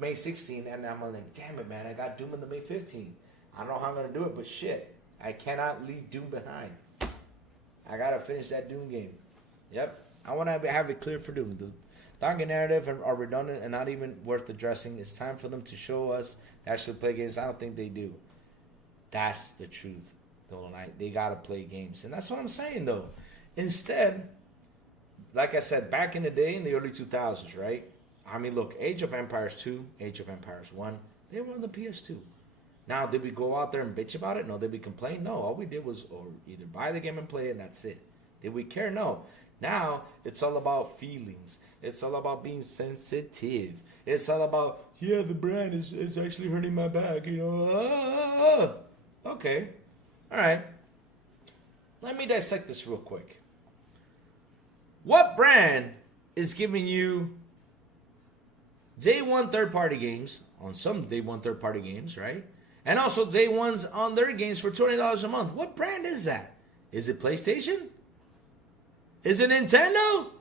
May 16, and I'm like, damn it, man, I got Doom in the May 15. I don't know how I'm going to do it, but shit, I cannot leave Doom behind. I got to finish that Doom game. Yep. I want to have it clear for Doom. The Donkey narrative are redundant and not even worth addressing. It's time for them to show us they actually play games. I don't think they do. That's the truth, though. They gotta play games, and that's what I'm saying, though. Instead, like I said, back in the day, in the early 2000s, right? I mean, look, Age of Empires 2, Age of Empires 1, they were on the PS2. Now, did we go out there and bitch about it? No. Did we complain? No. All we did was either buy the game and play it, and that's it. Did we care? No. Now, it's all about feelings. It's all about being sensitive. It's all about, yeah, the brand is actually hurting my back, you know. Okay. All right. Let me dissect this real quick. What brand is giving you day one third-party games, on some day one third-party games, right? And also day ones on their games for $20 a month. What brand is that? Is it PlayStation? Is it Nintendo?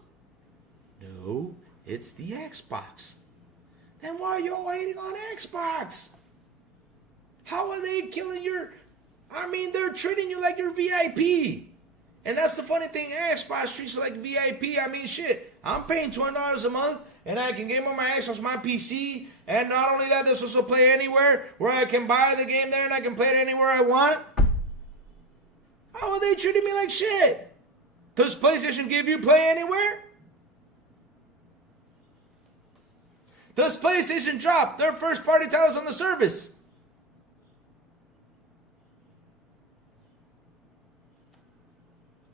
No, it's the Xbox. Then why are you all hating on Xbox? How are they killing your... I mean, they're treating you like you're VIP. And that's the funny thing. Xbox treats you like VIP. I mean, shit. I'm paying $20 a month, and I can game on my Xbox, my PC. And not only that, this also play anywhere, where I can buy the game there and I can play it anywhere I want. How are they treating me like shit? Does PlayStation give you play anywhere? Does PlayStation drop their first-party titles on the service?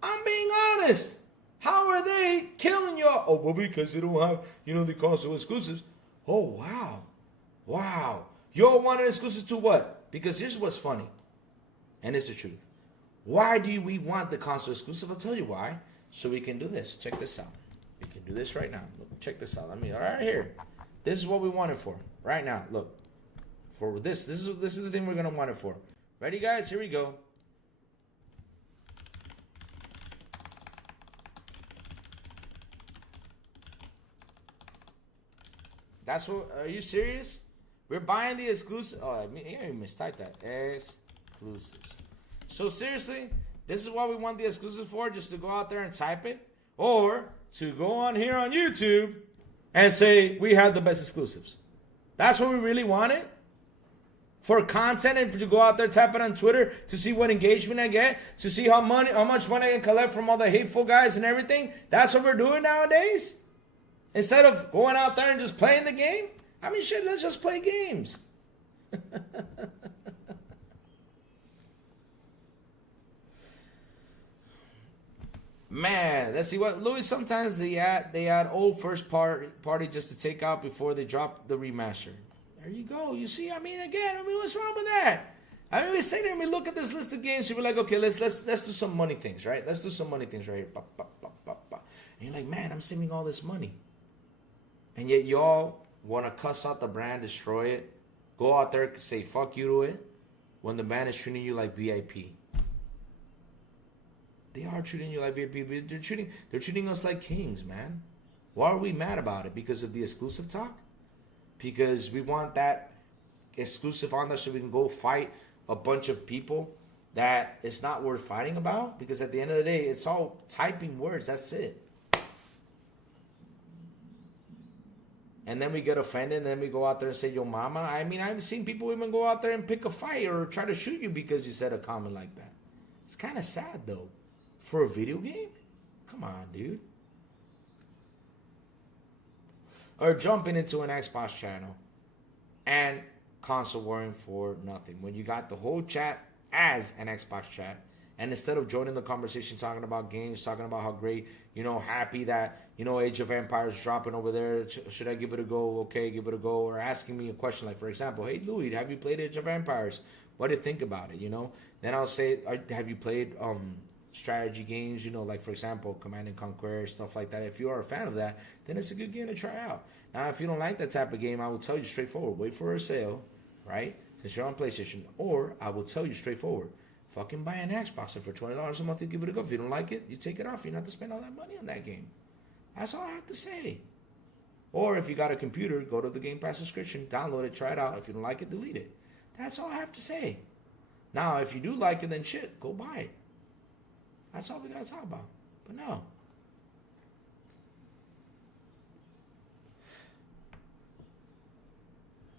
I'm being honest. How are they killing you? Oh, well, because they don't have, the console exclusives. Oh, wow. Wow. Y'all want an exclusive to what? Because here's what's funny. And it's the truth. Why do we want the console exclusive? I'll tell you why. So we can do this. Check this out. We can do this right now. Look, check this out. Right here. This is what we want it for. Right now. Look. For this. This is the thing we're going to want it for. Ready, guys? Here we go. That's what... Are you serious? We're buying the exclusive... Oh, you mistyped that. Exclusives. So seriously, this is what we want the exclusive for, just to go out there and type it, or to go on here on YouTube and say we have the best exclusives. That's what we really want it? For content, and to go out there, type it on Twitter to see what engagement I get, to see how much money I can collect from all the hateful guys and everything. That's what we're doing nowadays? Instead of going out there and just playing the game? I mean, shit, let's just play games. Man, let's see what Louis. Sometimes they add old first party just to take out before they drop the remaster. There you go. You see, again, what's wrong with that? We sit there and we look at this list of games. You're like, okay, let's do some money things, right? Let's do some money things right here. And you're like, man, I'm saving all this money, and yet y'all want to cuss out the brand, destroy it, go out there and say fuck you to it, when the brand is treating you like VIP. They are treating you like VIP. They're treating us like kings, man. Why are we mad about it? Because of the exclusive talk? Because we want that exclusive on there so we can go fight a bunch of people that it's not worth fighting about? Because at the end of the day, it's all typing words. That's it. and then we get offended, and then we go out there and say, yo mama. I mean, I've seen people even go out there and pick a fight or try to shoot you because you said a comment like that. It's kind of sad, though. For a video game? Come on, dude. Or jumping into an Xbox channel and console warring for nothing. When you got the whole chat as an Xbox chat, and instead of joining the conversation talking about games, talking about how great, you know, happy that, you know, Age of Empires is dropping over there, should I give it a go? Okay, give it a go. Or asking me a question like, for example, hey, Louis, have you played Age of Empires? What do you think about it, you know? Then I'll say, have you played strategy games, you know, like, for example, Command and Conquer, stuff like that. If you are a fan of that, then it's a good game to try out. Now, if you don't like that type of game, I will tell you straightforward, wait for a sale, right? Since you're on PlayStation. Or I will tell you straightforward, fucking buy an Xbox, and for $20 a month, you give it a go. If you don't like it, you take it off. You don't have to spend all that money on that game. That's all I have to say. Or if you got a computer, go to the Game Pass subscription, download it, try it out. If you don't like it, delete it. That's all I have to say. Now, if you do like it, then shit, go buy it. That's all we got to talk about. But no.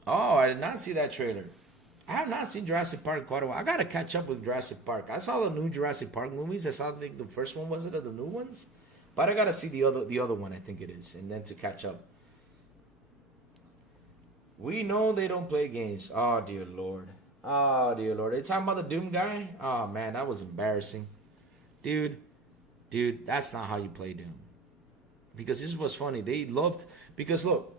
Oh, I did not see that trailer. I have not seen Jurassic Park in quite a while. I got to catch up with Jurassic Park. I saw the new Jurassic Park movies. I saw, I think, the first one, was it, of the new ones? But I got to see the other one, I think it is, and then to catch up. We know they don't play games. Oh, dear Lord. Oh, dear Lord. They talking about the Doom guy? Oh, man, that was embarrassing. Dude, that's not how you play Doom. Because this was funny. They loved... Because, look,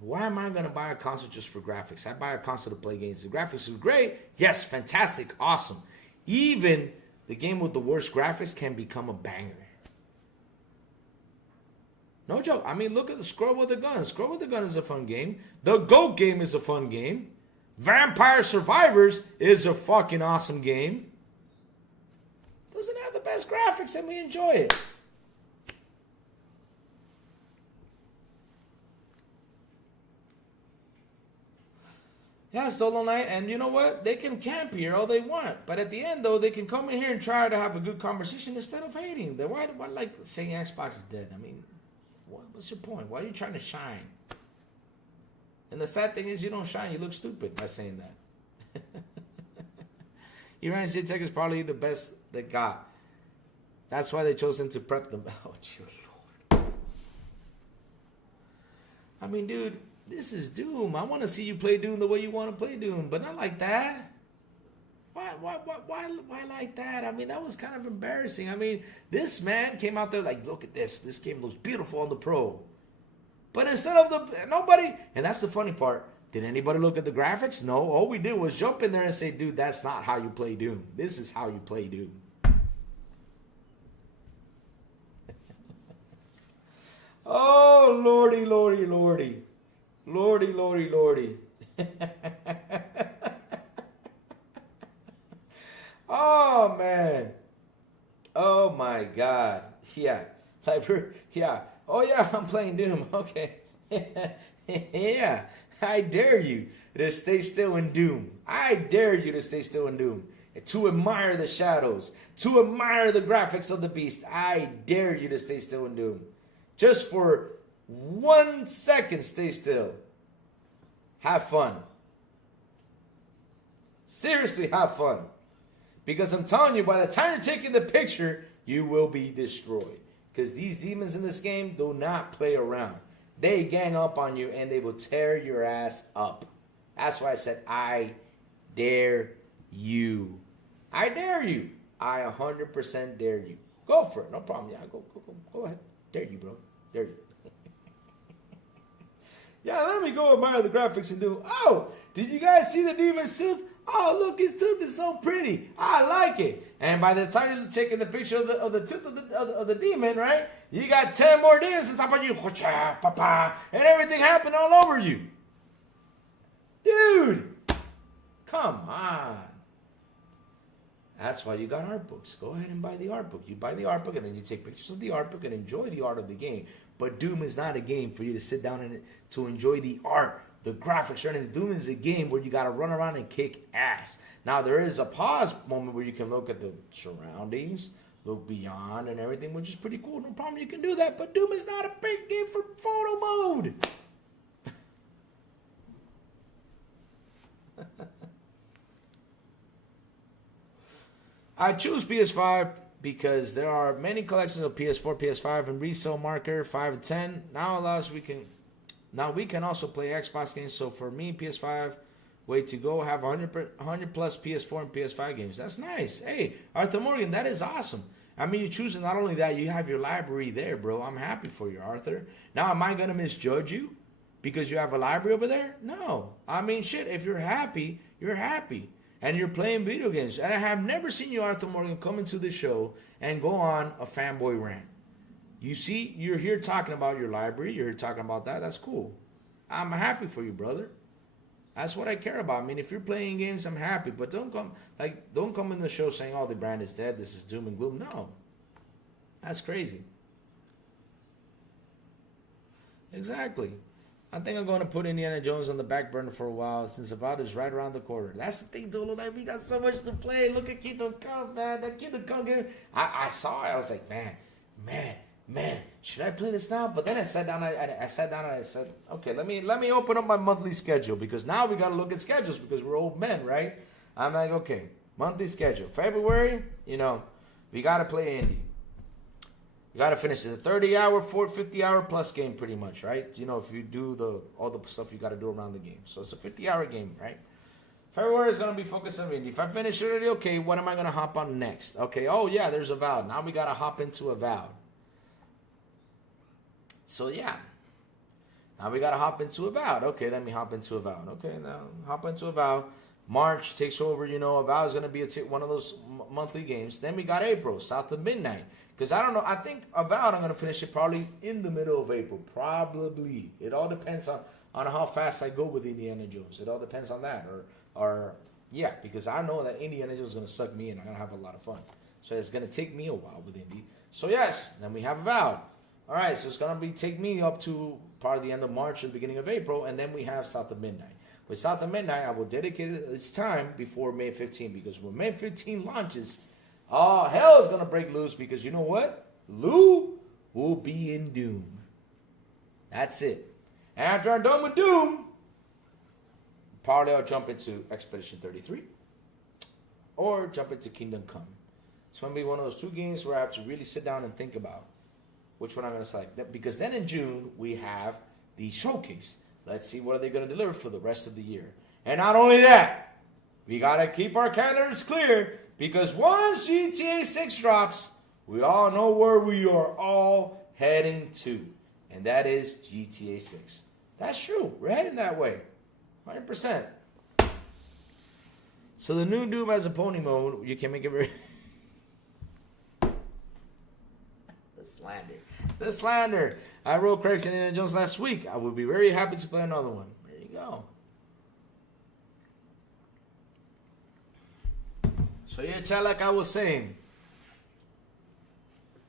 why am I going to buy a console just for graphics? I buy a console to play games. The graphics is great. Yes, fantastic, awesome. Even the game with the worst graphics can become a banger. No joke. I mean, look at the Scroll with the Gun. Scroll with the Gun is a fun game. The Goat game is a fun game. Vampire Survivors is a fucking awesome game. Doesn't have the best graphics and we enjoy it. Yeah, Solo Night, and you know what? They can camp here all they want. But at the end, though, they can come in here and try to have a good conversation instead of hating. Why like, saying Xbox is dead? I mean, what's your point? Why are you trying to shine? And the sad thing is, you don't shine. You look stupid by saying that. Iran Tech is probably the best they got. That's why they chose him to prep them. Oh, dear Lord. I mean, dude, this is Doom. I want to see you play Doom the way you want to play Doom, but not like that. Why like that? I mean, that was kind of embarrassing. I mean, this man came out there like, look at this. This game looks beautiful on the Pro. But instead of nobody, and that's the funny part, did anybody look at the graphics? No. All we did was jump in there and say, dude, that's not how you play Doom. This is how you play Doom. Oh, lordy, lordy, lordy. Lordy, lordy, lordy. Oh, man. Oh, my God. Yeah. Yeah. Oh, yeah, I'm playing Doom. Okay. Yeah. I dare you to stay still in Doom. I dare you to stay still in Doom. And to admire the shadows. To admire the graphics of the beast. I dare you to stay still in Doom. Just for 1 second, stay still. Have fun. Seriously, have fun. Because I'm telling you, by the time you're taking the picture, you will be destroyed. Because these demons in this game do not play around. They gang up on you and they will tear your ass up. That's why I said, I dare you. I dare you. I 100% dare you. Go for it. No problem. Yeah, go ahead. Dare you, bro. Dare you. Yeah, let me go admire the graphics and do. Oh, did you guys see the demon's tooth? Oh, look, his tooth is so pretty. I like it. And by the time you're taking the picture of the tooth of the demon, right? You got 10 more demons on top of you. And everything happened all over you. Dude, come on. That's why you got art books. Go ahead and buy the art book. You buy the art book and then you take pictures of the art book and enjoy the art of the game. But Doom is not a game for you to sit down and to enjoy the art, the graphics, or anything. Doom is a game where you got to run around and kick ass. Now, there is a pause moment where you can look at the surroundings, look beyond and everything, which is pretty cool. No problem, you can do that. But Doom is not a big game for photo mode. I choose PS5 because there are many collections of PS4, PS5, and resale marker 5 and 10. Now we can also play Xbox games. So for me, PS5, way to go. Have 100 plus PS4 and PS5 games. That's nice. Hey, Arthur Morgan, that is awesome. I mean, you're choosing not only that, you have your library there, bro. I'm happy for you, Arthur. Now, am I going to misjudge you because you have a library over there? No. I mean, shit, if you're happy, you're happy. And you're playing video games. And I have never seen you, Arthur Morgan, come into the show and go on a fanboy rant. You see, you're here talking about your library. You're here talking about that. That's cool. I'm happy for you, brother. That's what I care about. I mean, if you're playing games, I'm happy. But don't come in the show saying, oh, the brand is dead. This is doom and gloom. No. That's crazy. Exactly. I think I'm going to put Indiana Jones on the back burner for a while since Avowed is right around the corner. That's the thing, Dolo. We got so much to play. Look at Kingdom Come, man. That Kingdom Come game. I saw it. I was like, man, should I play this now? But then I sat down and I said, okay, let me open up my monthly schedule because now we got to look at schedules because we're old men, right? I'm like, okay, monthly schedule. February, we got to play indie. You got to finish it. A 30-hour, 50-hour plus game pretty much, right? If you do all the stuff you got to do around the game. So it's a 50-hour game, right? February is going to be focused on indie. If I finish already, okay, what am I going to hop on next? Okay, oh yeah, there's Avowed. Now we got to hop into Avowed. So yeah. Now we got to hop into Avowed. Okay, let me hop into Avowed. Okay, now hop into Avowed. March takes over, Avowed is going to be one of those monthly games. Then we got April, South of Midnight. Because I don't know, I think Avowed, I'm going to finish it probably in the middle of April. Probably. It all depends on how fast I go with Indiana Jones. It all depends on that. Or yeah, because I know that Indiana Jones is going to suck me in. I'm going to have a lot of fun. So it's going to take me a while with Indy. So yes, then we have Avowed. All right, so it's going to take me up to probably the end of March or the beginning of April. And then we have South of Midnight. With South of Midnight, I will dedicate its time before May 15. Because when May 15 launches, oh, hell is going to break loose because you know what? Lou will be in Doom. That's it. And after I'm done with Doom, probably I'll jump into Expedition 33 or jump into Kingdom Come. It's going to be one of those two games where I have to really sit down and think about which one I'm going to select. Because then in June, we have the showcase. Let's see what are they going to deliver for the rest of the year. And not only that, we got to keep our calendars clear. Because once GTA 6 drops, we all know where we are all heading to. And that is GTA 6. That's true. We're heading that way. 100%. So the new Doom has a pony mode. You can make it very... The slander. I wrote Craig's and Indiana Jones last week. I would be very happy to play another one. There you go. So yeah, chat, like I was saying,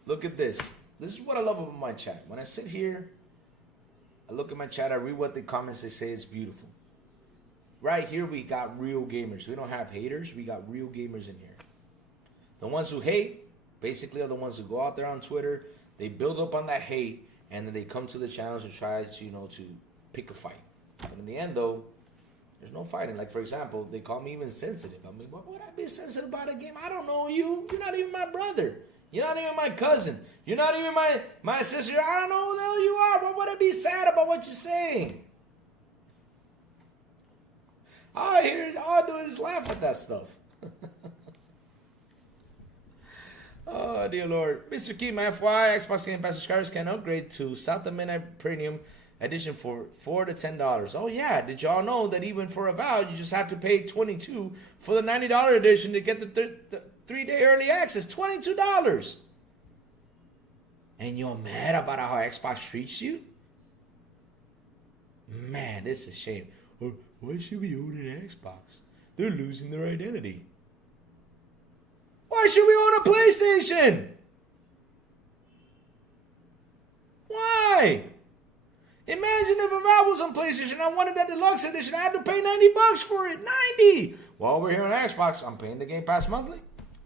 look at this. This is what I love about my chat. When I sit here, I look at my chat, I read what the comments they say. It's beautiful. Right here, we got real gamers. We don't have haters. We got real gamers in here. The ones who hate, basically, are the ones who go out there on Twitter. They build up on that hate, and then they come to the channels and try to, to pick a fight. But in the end, though, there's no fighting. Like, for example, they call me even sensitive. I mean, what would I be sensitive about a game? I don't know you. You're not even my brother. You're not even my cousin. You're not even my sister. I don't know who the hell you are. What would I be sad about what you're saying? All I do is laugh at that stuff. Oh, dear Lord. Mr. Keith, my FYI, Xbox Game Pass subscribers can upgrade to South of Midnight Premium Edition for $4 to $10. Oh, yeah. Did y'all know that even for Avowed, you just have to pay $22 for the $90 edition to get the 3-day early access? $22. And you're mad about how Xbox treats you? Man, this is a shame. Why should we own an Xbox? They're losing their identity. Why should we own a PlayStation? Why? Imagine if Avowed was on PlayStation, I wanted that deluxe edition, I had to pay $90 for it. $90! While we're here on Xbox, I'm paying the Game Pass monthly,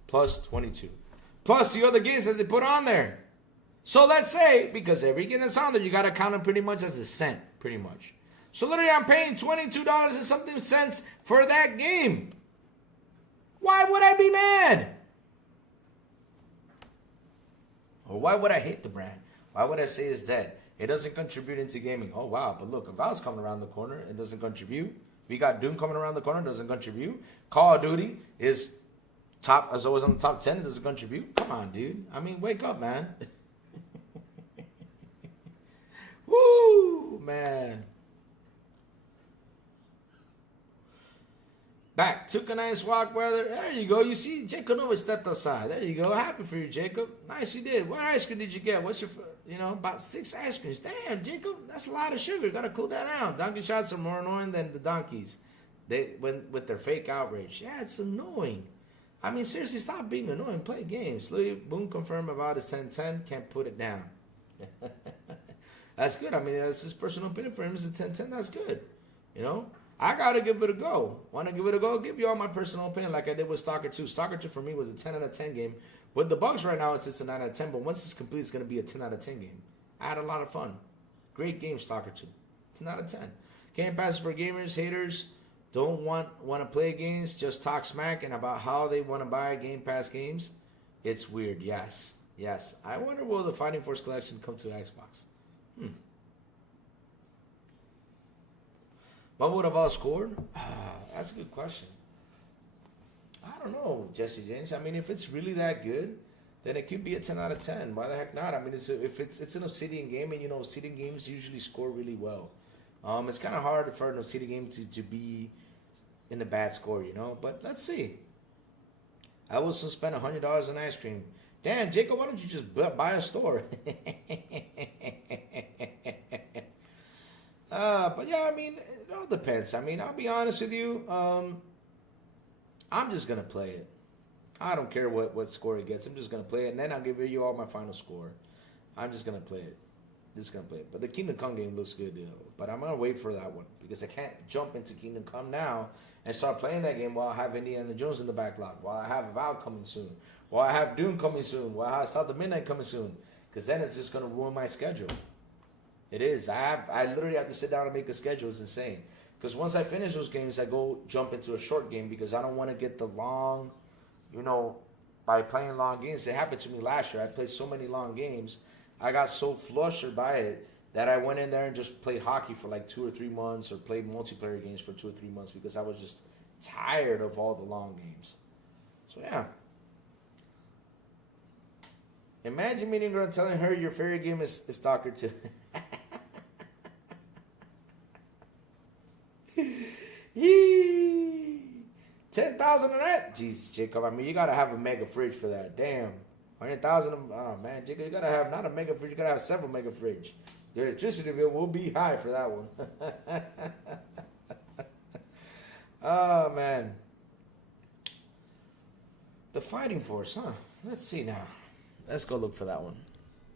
plus $22. plus the other games that they put on there. So let's say, because every game that's on there, you got to count them pretty much as a cent, pretty much. So literally I'm paying $22 and something cents for that game. Why would I be mad? Or why would I hate the brand? Why would I say it's dead? It doesn't contribute into gaming. Oh, wow. But look, if Valve's coming around the corner, it doesn't contribute. We got Doom coming around the corner, it doesn't contribute. Call of Duty is top, as always on the top 10, it doesn't contribute. Come on, dude. I mean, wake up, man. Woo, man. Back. Took a nice walk, brother. There you go. You see, Jacob Nova stepped aside. There you go. Happy for you, Jacob. Nice you did. What ice cream did you get? What's your, about 6 ice creams. Damn, Jacob, that's a lot of sugar. Got to cool that down. Donkey shots are more annoying than the donkeys. With their fake outrage. Yeah, it's annoying. I mean, seriously, stop being annoying. Play games. Boom confirmed about his 10-10. Can't put it down. That's good. I mean, that's his personal opinion. For him, it's a 10-10. That's good. I got to give it a go. Want to give it a go? Give you all my personal opinion like I did with Stalker 2. Stalker 2 for me was a 10 out of 10 game. With the bugs right now, it's just a 9 out of 10. But once it's complete, it's going to be a 10 out of 10 game. I had a lot of fun. Great game, Stalker 2. 10 out of 10. Game Pass for gamers, haters. Don't want to play games. Just talk smack and about how they want to buy Game Pass games. It's weird. Yes. Yes. I wonder will the Fighting Force collection come to Xbox? What would have all scored? That's a good question. I don't know, Jesse James. I mean, if it's really that good, then it could be a 10 out of 10. Why the heck not? I mean, it's an Obsidian game, and Obsidian games usually score really well. It's kind of hard for an Obsidian game to be in a bad score, But let's see. I will still spend $100 on ice cream. Damn, Jacob, why don't you just buy a store? But yeah, I mean, it all depends. I mean, I'll be honest with you. I'm just going to play it. I don't care what score it gets. I'm just going to play it, and then I'll give you all my final score. I'm just going to play it. But the Kingdom Come game looks good, But I'm going to wait for that one because I can't jump into Kingdom Come now and start playing that game while I have Indiana Jones in the backlog, while I have Valve coming soon, while I have Doom coming soon, while I have South of Midnight coming soon, because then it's just going to ruin my schedule. It is. I literally have to sit down and make a schedule. It's insane. Because once I finish those games, I go jump into a short game because I don't want to get the long, by playing long games. It happened to me last year. I played so many long games. I got so flustered by it that I went in there and just played hockey for like 2 or 3 months or played multiplayer games for 2 or 3 months because I was just tired of all the long games. So, yeah. Imagine meeting a girl and telling her your favorite game is Stalker 2. 10,000 on that? Jeez, Jacob. I mean, you gotta have a mega fridge for that. Damn. 100,000. Oh man, Jacob, you gotta have not a mega fridge. You gotta have several mega fridge. Your electricity bill will be high for that one. Oh man. The Fighting Force, huh? Let's see now. Let's go look for that one.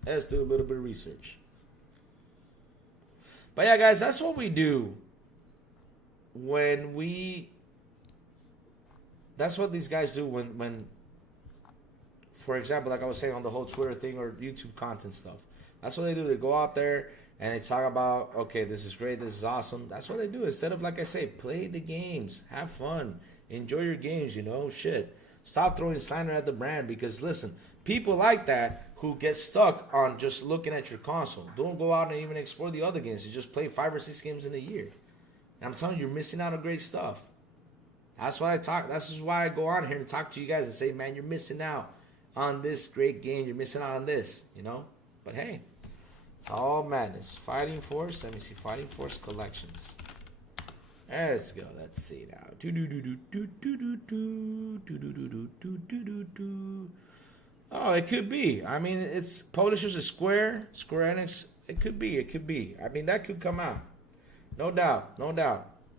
Let's do a little bit of research. But yeah, guys, that's what we do. That's what these guys do when, for example, like I was saying on the whole Twitter thing or YouTube content stuff. That's what they do. They go out there and they talk about, okay, this is great, this is awesome. That's what they do. Instead of, like I say, play the games, have fun, enjoy your games, shit. Stop throwing slander at the brand because, listen, people like that who get stuck on just looking at your console. Don't go out and even explore the other games. You just play 5 or 6 games in a year. And I'm telling you, you're missing out on great stuff. That's why I talk. That's just why I go on here to talk to you guys and say, man, you're missing out on this great game. You're missing out on this, But hey, it's all madness. Fighting Force. Let me see. Fighting Force collections. Let's go. Let's see now. Oh, it could be. I mean, it's publishers are Square Enix. It could be. I mean, that could come out. No doubt.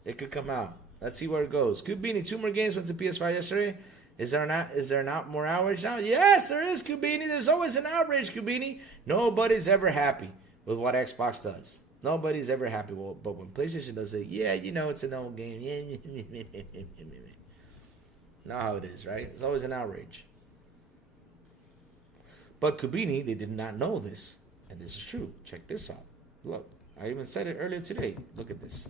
It could come out. Let's see where it goes. Kubini, 2 more games went to PS5 yesterday. Is there not more outrage now? Yes, there is, Kubini. There's always an outrage, Kubini. Nobody's ever happy with what Xbox does. Nobody's ever happy. But when PlayStation does it, it's an old game. Not how it is, right? It's always an outrage. But Kubini, they did not know this. And this is true. Check this out. Look, I even said it earlier today. Look at this.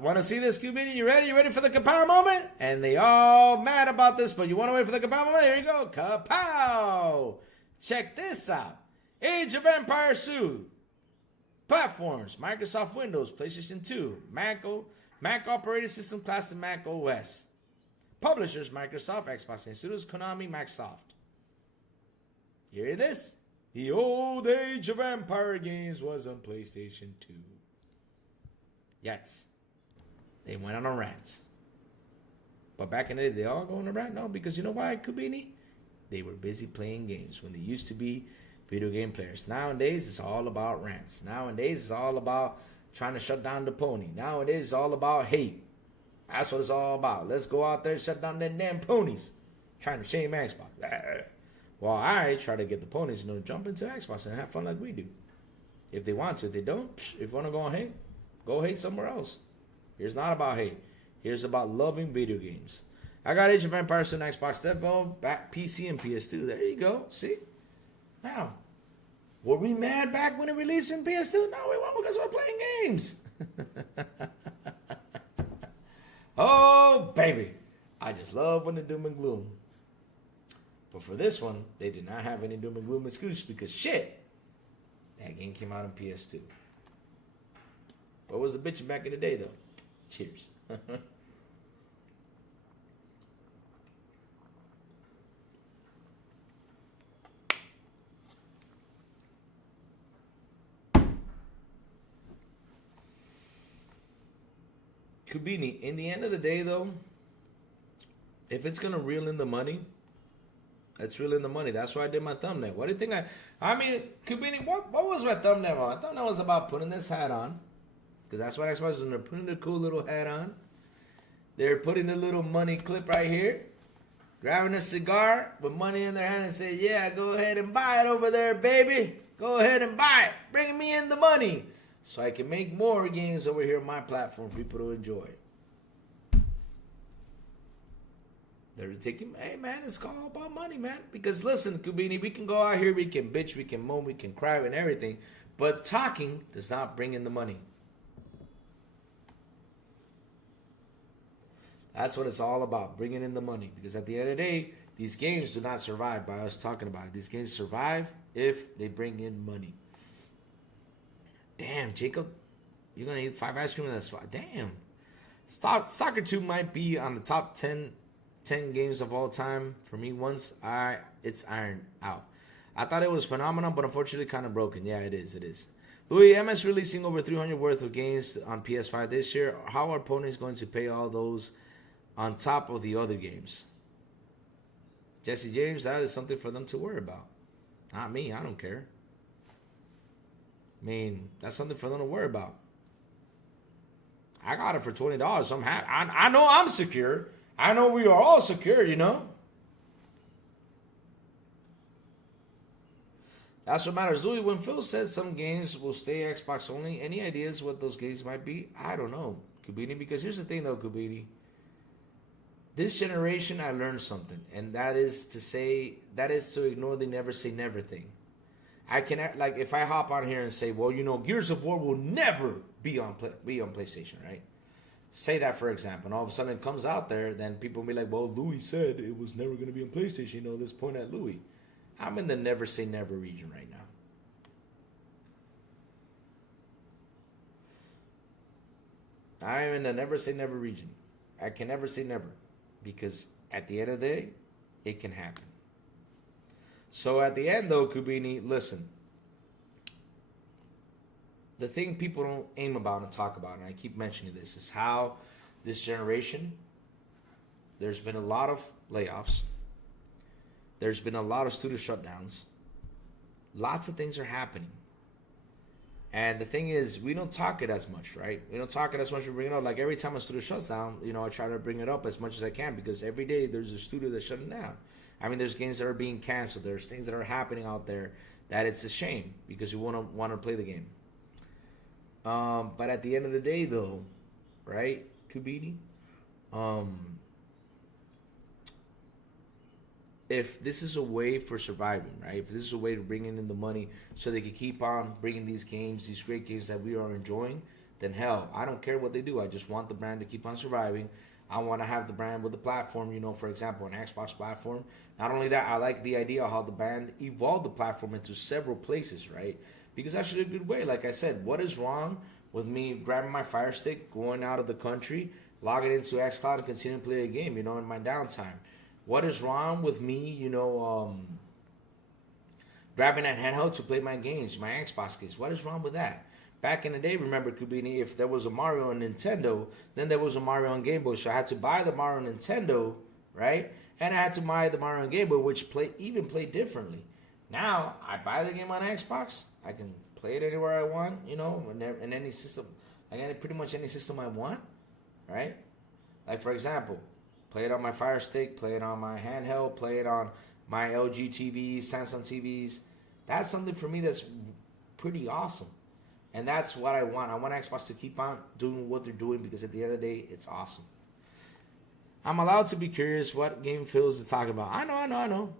Want to see this, Kubini? You ready? You ready for the kapow moment? And they all mad about this, but you want to wait for the kapow moment? Here you go. Kapow! Check this out. Age of Empires 2. Platforms: Microsoft Windows, PlayStation 2, Mac operating system class to Mac OS. Publishers: Microsoft, Xbox Game Studios, Konami, Microsoft. You hear this? The old Age of Empire games was on PlayStation 2. Yes. They went on a rant. But back in the day, they all go on a rant? No, because you know why, Kubini? They were busy playing games when they used to be video game players. Nowadays, it's all about rants. Nowadays, it's all about trying to shut down the pony. Nowadays, it's all about hate. That's what it's all about. Let's go out there and shut down them damn ponies. Trying to shame Xbox. Well, I try to get the ponies, jump into Xbox and have fun like we do. If they want to. If they don't, if you want to go on hate, go hate somewhere else. Here's not about hate. Here's about loving video games. I got Age of Empires on Xbox, Devo, back PC and PS2. There you go. See? Now, were we mad back when it released in PS2? No, we weren't, because we're playing games. Oh, baby. I just love when the doom and gloom. But for this one, they did not have any doom and gloom excuse because shit, that game came out on PS2. What was the bitching back in the day, though? Cheers. Kubini, in the end of the day, though, if it's going to reel in the money, let's reel in the money. That's why I did my thumbnail. What do you think I mean, Kubini, what was my thumbnail on? My thumbnail was about putting this hat on, because that's what I was doing. They're putting the cool little hat on. They're putting the little money clip right here, grabbing a cigar with money in their hand and say, yeah, go ahead and buy it over there, baby. Go ahead and buy it. Bring me in the money, so I can make more games over here on my platform for people to enjoy. They're taking, hey man, it's all about money, man. Because listen, Kubini, we can go out here, we can bitch, we can moan, we can cry and everything, but talking does not bring in the money. That's what it's all about, bringing in the money. Because at the end of the day, these games do not survive by us talking about it. These games survive if they bring in money. Damn, Jacob, you're going to eat 5 ice cream in that spot. Damn. Stalker 2 might be on the top 10 games of all time for me once it's ironed out. I thought it was phenomenal, but unfortunately kind of broken. Yeah, it is. Louis, MS releasing over 300 worth of games on PS5 this year. How are ponies going to pay all those on top of the other games? Jesse James, that is something for them to worry about. Not me, I don't care. I mean, that's something for them to worry about. I got it for $20, so I'm happy. I know I'm secure. I know we are all secure, That's what matters. Louis, when Phil said some games will stay Xbox only, any ideas what those games might be? I don't know, Kubini, because here's the thing, though, Kubini. This generation, I learned something, and that is to ignore the never say never thing. I can, like, if I hop on here and say, well, Gears of War will never be on PlayStation, right? Say that, for example, and all of a sudden it comes out there, then people will be like, well, Louis said it was never going to be on PlayStation. Let's point at Louis. I'm in the never say never region right now. I'm in the never say never region. I can never say never, because at the end of the day, it can happen. So at the end, though, Kubini, listen. The thing people don't aim about and talk about, and I keep mentioning this, is how this generation, there's been a lot of layoffs. There's been a lot of studio shutdowns. Lots of things are happening. And the thing is, we don't talk it as much, right? We don't talk it as much. We bring it up. Like every time a studio shuts down, I try to bring it up as much as I can, because every day there's a studio that's shutting down. I mean, there's games that are being canceled. There's things that are happening out there that it's a shame, because you want to play the game. But at the end of the day, though, right, Kubini, if this is a way for surviving, right? If this is a way to bring in the money so they can keep on bringing these games, these great games that we are enjoying, then hell, I don't care what they do. I just want the brand to keep on surviving. I want to have the brand with the platform, for example, an Xbox platform. Not only that, I like the idea of how the brand evolved the platform into several places, right? Because that's actually a good way. Like I said, what is wrong with me grabbing my Fire Stick, going out of the country, logging into xCloud and continuing to play a game, in my downtime? What is wrong with me, grabbing that handheld to play my games, my Xbox games? What is wrong with that? Back in the day, remember, Kubini, if there was a Mario on Nintendo, then there was a Mario on Game Boy. So I had to buy the Mario on Nintendo, right? And I had to buy the Mario on Game Boy, which even played differently. Now, I buy the game on Xbox. I can play it anywhere I want, in any system. Like pretty much any system I want, right? Like, for example, play it on my Fire Stick, play it on my handheld, play it on my LG TVs, Samsung TVs. That's something for me that's pretty awesome. And that's what I want. I want Xbox to keep on doing what they're doing because at the end of the day, it's awesome. I'm allowed to be curious what game Phil's is talking about. I know.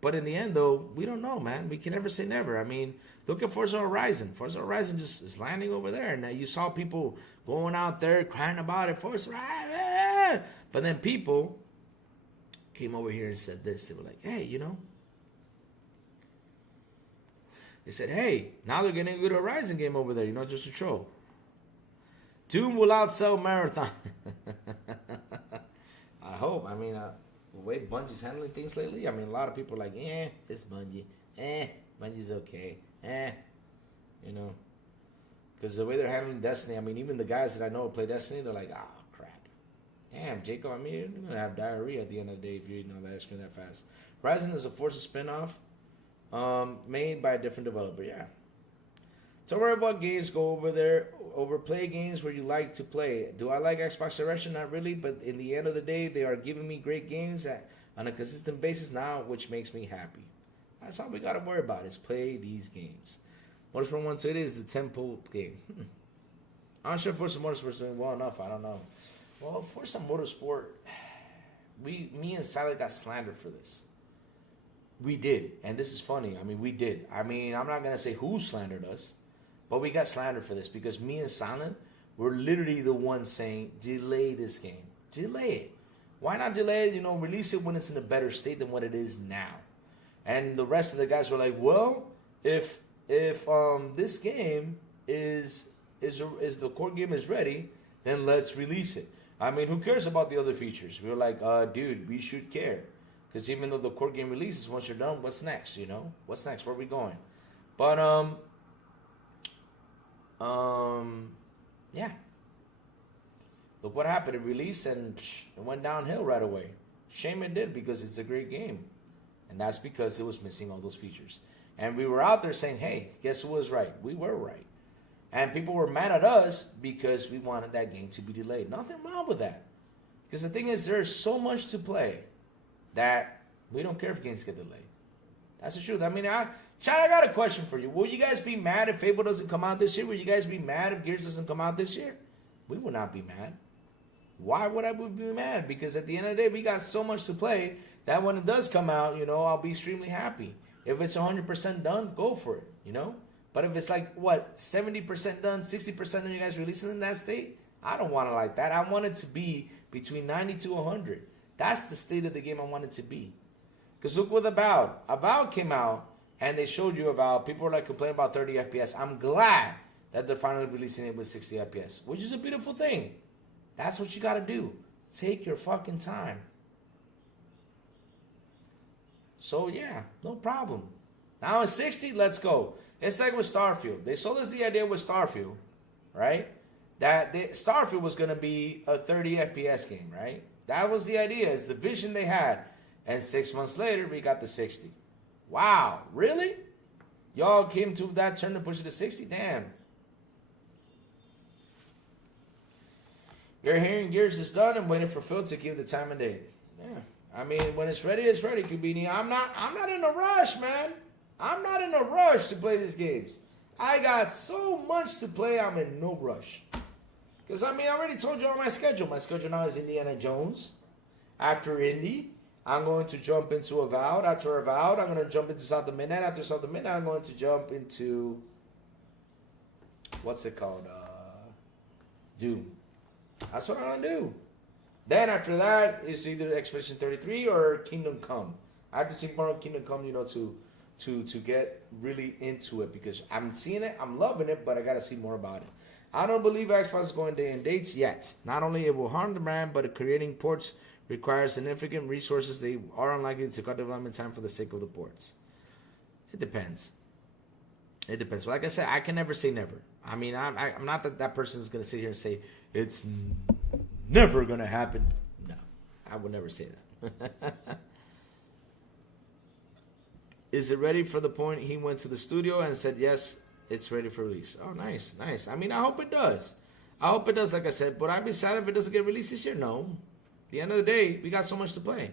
But in the end, though, we don't know, man. We can never say never. I mean, look at Forza Horizon. Forza Horizon just is landing over there. Now, you saw people going out there crying about it. Forza Horizon. But then people came over here and said this. They were like, hey, They said, hey, now they're getting a good Horizon game over there, just a troll. Doom will outsell Marathon. I hope. I mean, the way Bungie's handling things lately, a lot of people are like, it's Bungie. Bungie's okay. Because the way they're handling Destiny, even the guys that I know who play Destiny, they're like, oh, crap. Damn, Jacob, you're going to have diarrhea at the end of the day if you that screen that fast. Horizon is a Forza spinoff. Made by a different developer, yeah. Don't worry about games. Go over there, play games where you like to play. Do I like Xbox Direction? Not really, but in the end of the day, they are giving me great games on a consistent basis now, which makes me happy. That's all we got to worry about is play these games. Motorsport 1 today is the tempo game. I'm not sure if Forza Motorsport's doing well enough. I don't know. Well, Forza Motorsport, me and Silent got slandered for this. We did, and this is funny. We did. I'm not going to say who slandered us, but we got slandered for this because me and Silent were literally the ones saying, delay this game. Delay it. Why not delay it? Release it when it's in a better state than what it is now. And the rest of the guys were like, well, if this game is the core game is ready, then let's release it. Who cares about the other features? We were like, dude, we should care. Because even though the core game releases, once you're done, what's next, What's next? Where are we going? But, yeah. Look what happened. It released and it went downhill right away. Shame it did because it's a great game. And that's because it was missing all those features. And we were out there saying, hey, guess who was right? We were right. And people were mad at us because we wanted that game to be delayed. Nothing wrong with that. Because the thing is, there's so much to play that we don't care if games get delayed. That's the truth. Chad, I got a question for you. Will you guys be mad if Fable doesn't come out this year? Will you guys be mad if Gears doesn't come out this year? We will not be mad. Why would I be mad? Because at the end of the day, we got so much to play that when it does come out, I'll be extremely happy. If it's 100% done, go for it, But if it's like, 70% done, 60% done, you guys releasing in that state? I don't want it like that. I want it to be between 90 to 100. That's the state of the game I want it to be. Because look with Avowed. Avowed came out, and they showed you Avowed. People were complaining about 30 FPS. I'm glad that they're finally releasing it with 60 FPS, which is a beautiful thing. That's what you got to do. Take your fucking time. So, yeah, no problem. Now in 60, let's go. It's like with Starfield. They sold us the idea with Starfield, right? That Starfield was going to be a 30 FPS game, right? That was the idea. It's the vision they had. And 6 months later, we got the 60. Wow, really? Y'all came to that turn to push it to 60? Damn. You're hearing Gears is done and waiting for Phil to give the time and date. Yeah. When it's ready, Kubini. I'm not in a rush, man. I'm not in a rush to play these games. I got so much to play, I'm in no rush. Because, I mean, I already told you on my schedule. My schedule now is Indiana Jones. After Indy, I'm going to jump into Avowed. After Avowed, I'm going to jump into South of Midnight. After South of Midnight, I'm going to jump into... What's it called? Doom. That's what I'm going to do. Then after that, it's either Expedition 33 or Kingdom Come. I have to see more of Kingdom Come, you know, to get really into it. Because I'm seeing it, I'm loving it, but I got to see more about it. I don't believe Xbox is going day and dates yet. Not only it will harm the brand, but creating ports requires significant resources. They are unlikely to cut development time for the sake of the ports. It depends. It depends. Like I said, I can never say never. I mean, I'm not that person is going to sit here and say it's never going to happen. No, I would never say that. Is it ready for the point he went to the studio and said, yes, it's ready for release? Oh, nice, nice. I mean, I hope it does. I hope it does, like I said. But I'd be sad if it doesn't get released this year. No. At the end of the day, we got so much to play.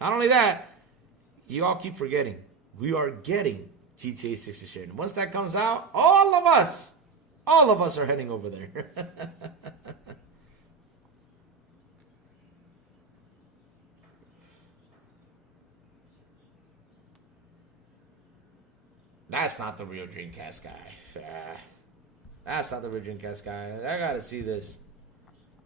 Not only that, you all keep forgetting. We are getting GTA 6 this year. And once that comes out, all of us are heading over there. That's not the real Dreamcast guy. That's not the real Dreamcast guy. I gotta see this.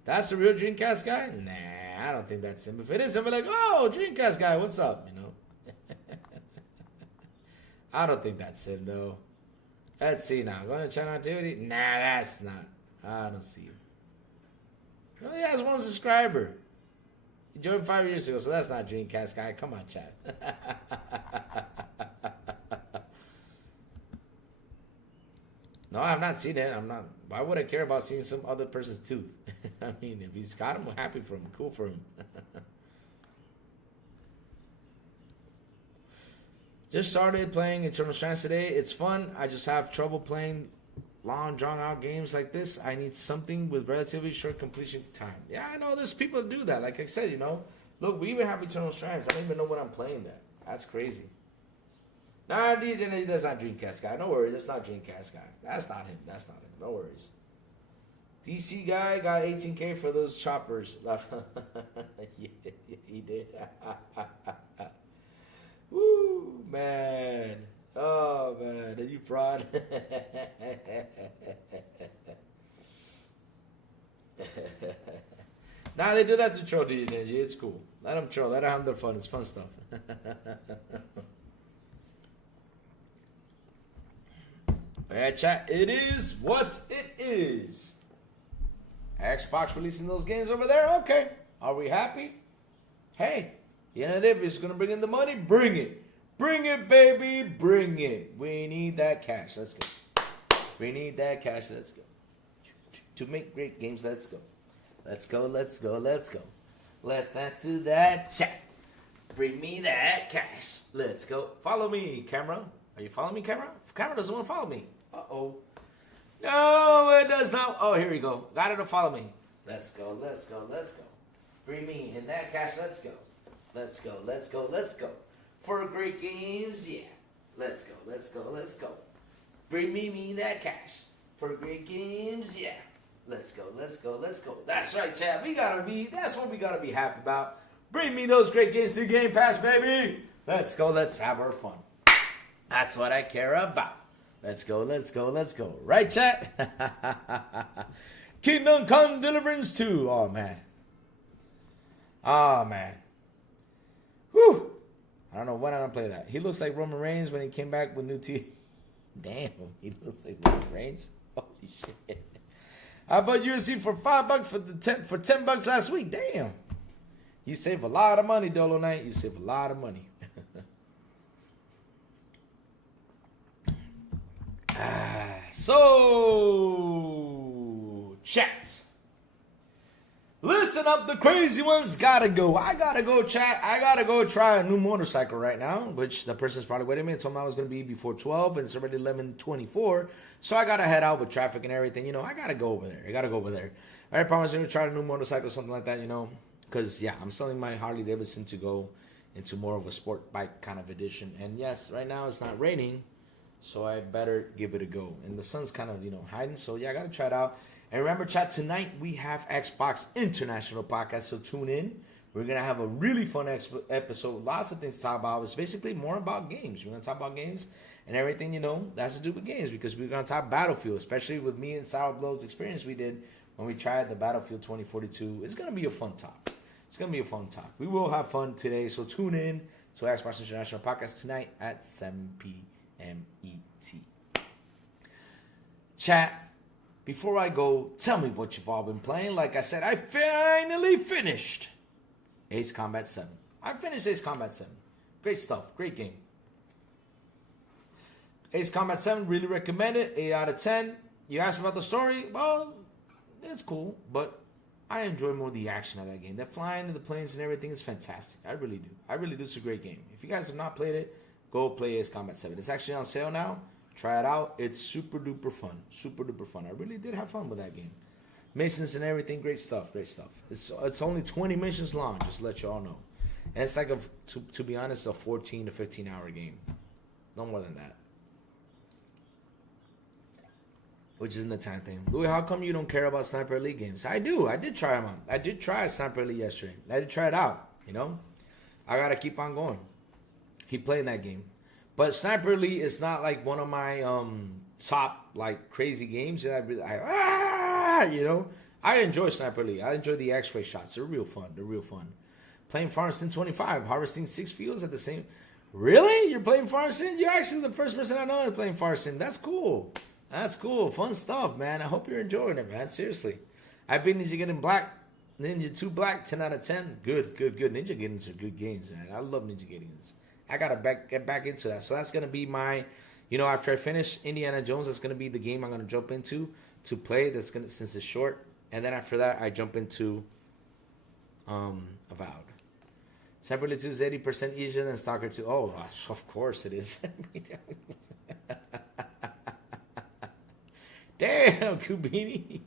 That's the real Dreamcast guy? Nah, I don't think that's him. If it is, I'll be like, oh, Dreamcast guy, what's up? You know? I don't think that's him, though. Let's see now. Going to channel activity? Nah, that's not. I don't see him. He only has one subscriber. He joined 5 years ago, so that's not Dreamcast guy. Come on, chat. No, I've not seen it. I'm not. Why would I care about seeing some other person's tooth? I mean, if he's got him, I'm happy for him. Cool for him. Just started playing Eternal Strands today. It's fun. I just have trouble playing long, drawn-out games like this. I need something with relatively short completion time. Yeah, I know there's people that do that. Like I said, you know. Look, we even have Eternal Strands. I don't even know when I'm playing that. That's crazy. Nah, that's not Dreamcast guy. No worries. That's not Dreamcast guy. That's not him. That's not him. No worries. DC guy got 18K for those choppers. Yeah, he did. Woo, man. Oh, man. Are you proud? Nah, they do that to troll DJ Energy. It's cool. Let them troll. Let them have their fun. It's fun stuff. Yeah, chat, it is what it is. Xbox releasing those games over there? Okay. Are we happy? Hey, if it's going to bring in the money, bring it. Bring it, baby. Bring it. We need that cash. Let's go. We need that cash. Let's go. To make great games, let's go. Let's go, let's go, let's go. Let's dance to that chat. Bring me that cash. Let's go. Follow me, camera. Are you following me, camera? Camera doesn't want to follow me. Uh-oh. No, it does not. Oh, here we go. Got it to follow me. Let's go, let's go, let's go. Bring me in that cash. Let's go. Let's go, let's go, let's go. For great games, yeah. Let's go, let's go, let's go. Bring me that cash. For great games, yeah. Let's go, let's go, let's go. That's right, chat. That's what we gotta be happy about. Bring me those great games to Game Pass, baby. Let's go, let's have our fun. That's what I care about. Let's go, let's go, let's go. Right, chat? Kingdom Come Deliverance 2. Oh, man. Oh, man. Whew. I don't know when I don't play that. He looks like Roman Reigns when he came back with new teeth. Damn, he looks like Roman Reigns. Holy shit. How about UFC for $5 for $10 last week? Damn. You save a lot of money, Dolo Knight. You save a lot of money. So, chat. Listen up, the crazy ones gotta go. I gotta go, chat. I gotta go try a new motorcycle right now, which the person's probably waiting me and told me I was gonna be before 12, and it's already 11:24. So I gotta head out with traffic and everything. You know, I gotta go over there. I promise I'm gonna try a new motorcycle, something like that. You know, because yeah, I'm selling my Harley Davidson to go into more of a sport bike kind of edition. And yes, right now it's not raining. So I better give it a go. And the sun's kind of, hiding. So yeah, I got to try it out. And remember, chat, tonight we have Xbox International Podcast. So tune in. We're going to have a really fun episode. Lots of things to talk about. It's basically more about games. We're going to talk about games and everything, that has to do with games. Because we're going to talk Battlefield, especially with me and Sour Blow's experience we did when we tried the Battlefield 2042. It's going to be a fun talk. It's going to be a fun talk. We will have fun today. So tune in to Xbox International Podcast tonight at 7 p.m. ET. Chat. Before I go, tell me what you've all been playing. Like I said, I finally finished Ace Combat 7. I finished Ace Combat 7. Great stuff. Great game. Ace Combat 7, really recommend it. 8 out of 10. You asked about the story? Well, it's cool. But I enjoy more the action of that game. The flying and the planes and everything is fantastic. I really do. I really do. It's a great game. If you guys have not played it, go play Ace Combat 7. It's actually on sale now. Try it out. It's super duper fun. Super duper fun. I really did have fun with that game. Missions and everything, great stuff. Great stuff. It's only 20 missions long, just to let you all know. And it's like, to be honest, a 14 to 15 hour game. No more than that. Which isn't the time thing. Louis, how come you don't care about Sniper Elite games? I do. I did try them out. I did try Sniper Elite yesterday. I did try it out, I got to keep on going. Keep playing that game. But Sniper Elite is not like one of my top like crazy games that I enjoy Sniper Elite. I enjoy the X-ray shots. They're real fun. Playing Farmington 25, harvesting 6 fields at the same. Really? You're playing Farmington? You're actually the first person I know that's playing Farmington. That's cool. That's cool. Fun stuff, man. I hope you're enjoying it, man. Seriously. I beat Ninja Gaiden Black. Ninja 2 Black, 10 out of 10. Good. Ninja Gaidens are good games, man. I love Ninja Gaidens. I got to get back into that. So that's going to be my, after I finish Indiana Jones, that's going to be the game I'm going to jump into to play. That's going to, since it's short. And then after that, I jump into Avowed. Separately 2 is 80% easier than Stalker 2. Oh, of course it is. Damn, Kubini.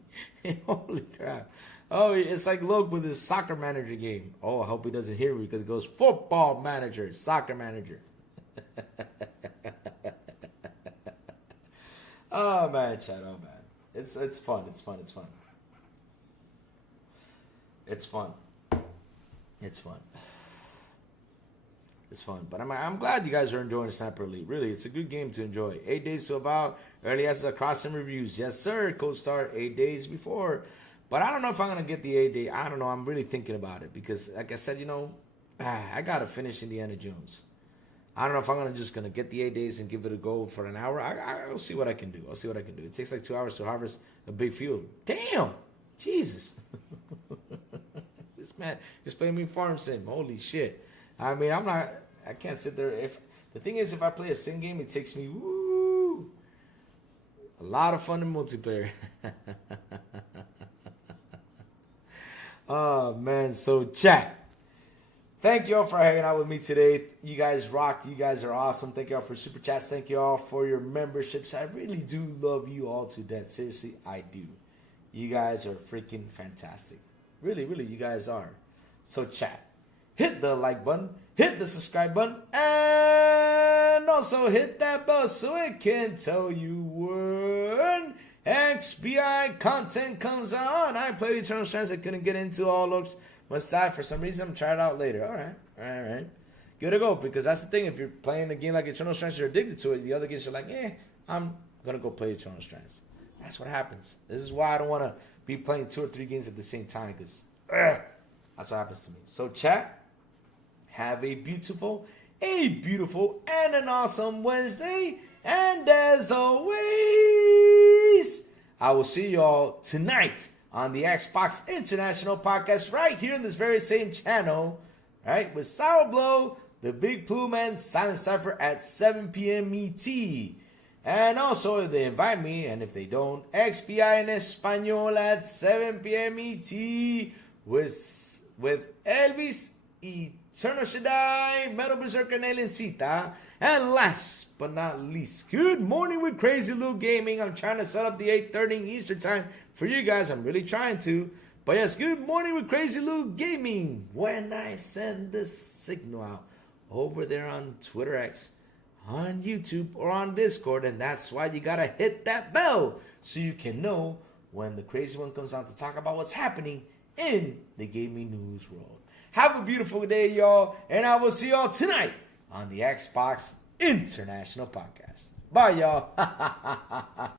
Holy crap. Oh, it's like Loke with his soccer manager game. Oh, I hope he doesn't hear me because it goes football manager, soccer manager. Oh, man, Chad. Oh, man. It's fun. It's fun. But I'm glad you guys are enjoying Sniper Elite. Really, it's a good game to enjoy. 8 days to About. Early access across some reviews. Yes, sir. Code start 8 days before. But I don't know if I'm going to get the 8 day. I don't know. I'm really thinking about it. Because, like I said, I got to finish Indiana Jones. I don't know if I'm just going to get the 8 days and give it a go for an hour. I'll see what I can do. It takes like 2 hours to harvest a big field. Damn! Jesus. This man is playing me farm sim. Holy shit. I mean, I can't sit there. The thing is, if I play a sim game, it takes me, a lot of fun in multiplayer. Oh, man. So, chat. Thank you all for hanging out with me today. You guys rock. You guys are awesome. Thank you all for super chats. Thank you all for your memberships. I really do love you all to death. Seriously, I do. You guys are freaking fantastic. Really, really, you guys are. So, chat. Hit the like button. Hit the subscribe button. And also hit that bell so it can tell you when XBI content comes on. I played Eternal Strands. I couldn't get into all those. Must die for some reason. I'm trying it out later. All right. Good to go. Because that's the thing. If you're playing a game like Eternal Strands, you're addicted to it. The other games, you're like, I'm going to go play Eternal Strands. That's what happens. This is why I don't want to be playing 2 or 3 games at the same time. Because that's what happens to me. So, chat, have a beautiful, and an awesome Wednesday. And as always, I will see y'all tonight on the Xbox International Podcast right here in this very same channel, right, with Sour Blow, the Big Plume, and Silent Cypher at 7 p.m. ET. And also, if they invite me, and if they don't, XBI en Español at 7 p.m. ET with Elvis, Eternal Shaddai, Metal Berserker, and Aliencita. And last but not least, good morning with Crazy Lou Gaming. I'm trying to set up the 8:30 Eastern time for you guys. I'm really trying to. But yes, good morning with Crazy Lou Gaming. When I send the signal out over there on Twitter X, on YouTube or on Discord, and that's why you gotta hit that bell so you can know when the crazy one comes on to talk about what's happening in the gaming news world. Have a beautiful day, y'all, and I will see y'all tonight on the Xbox International Podcast. Bye, y'all.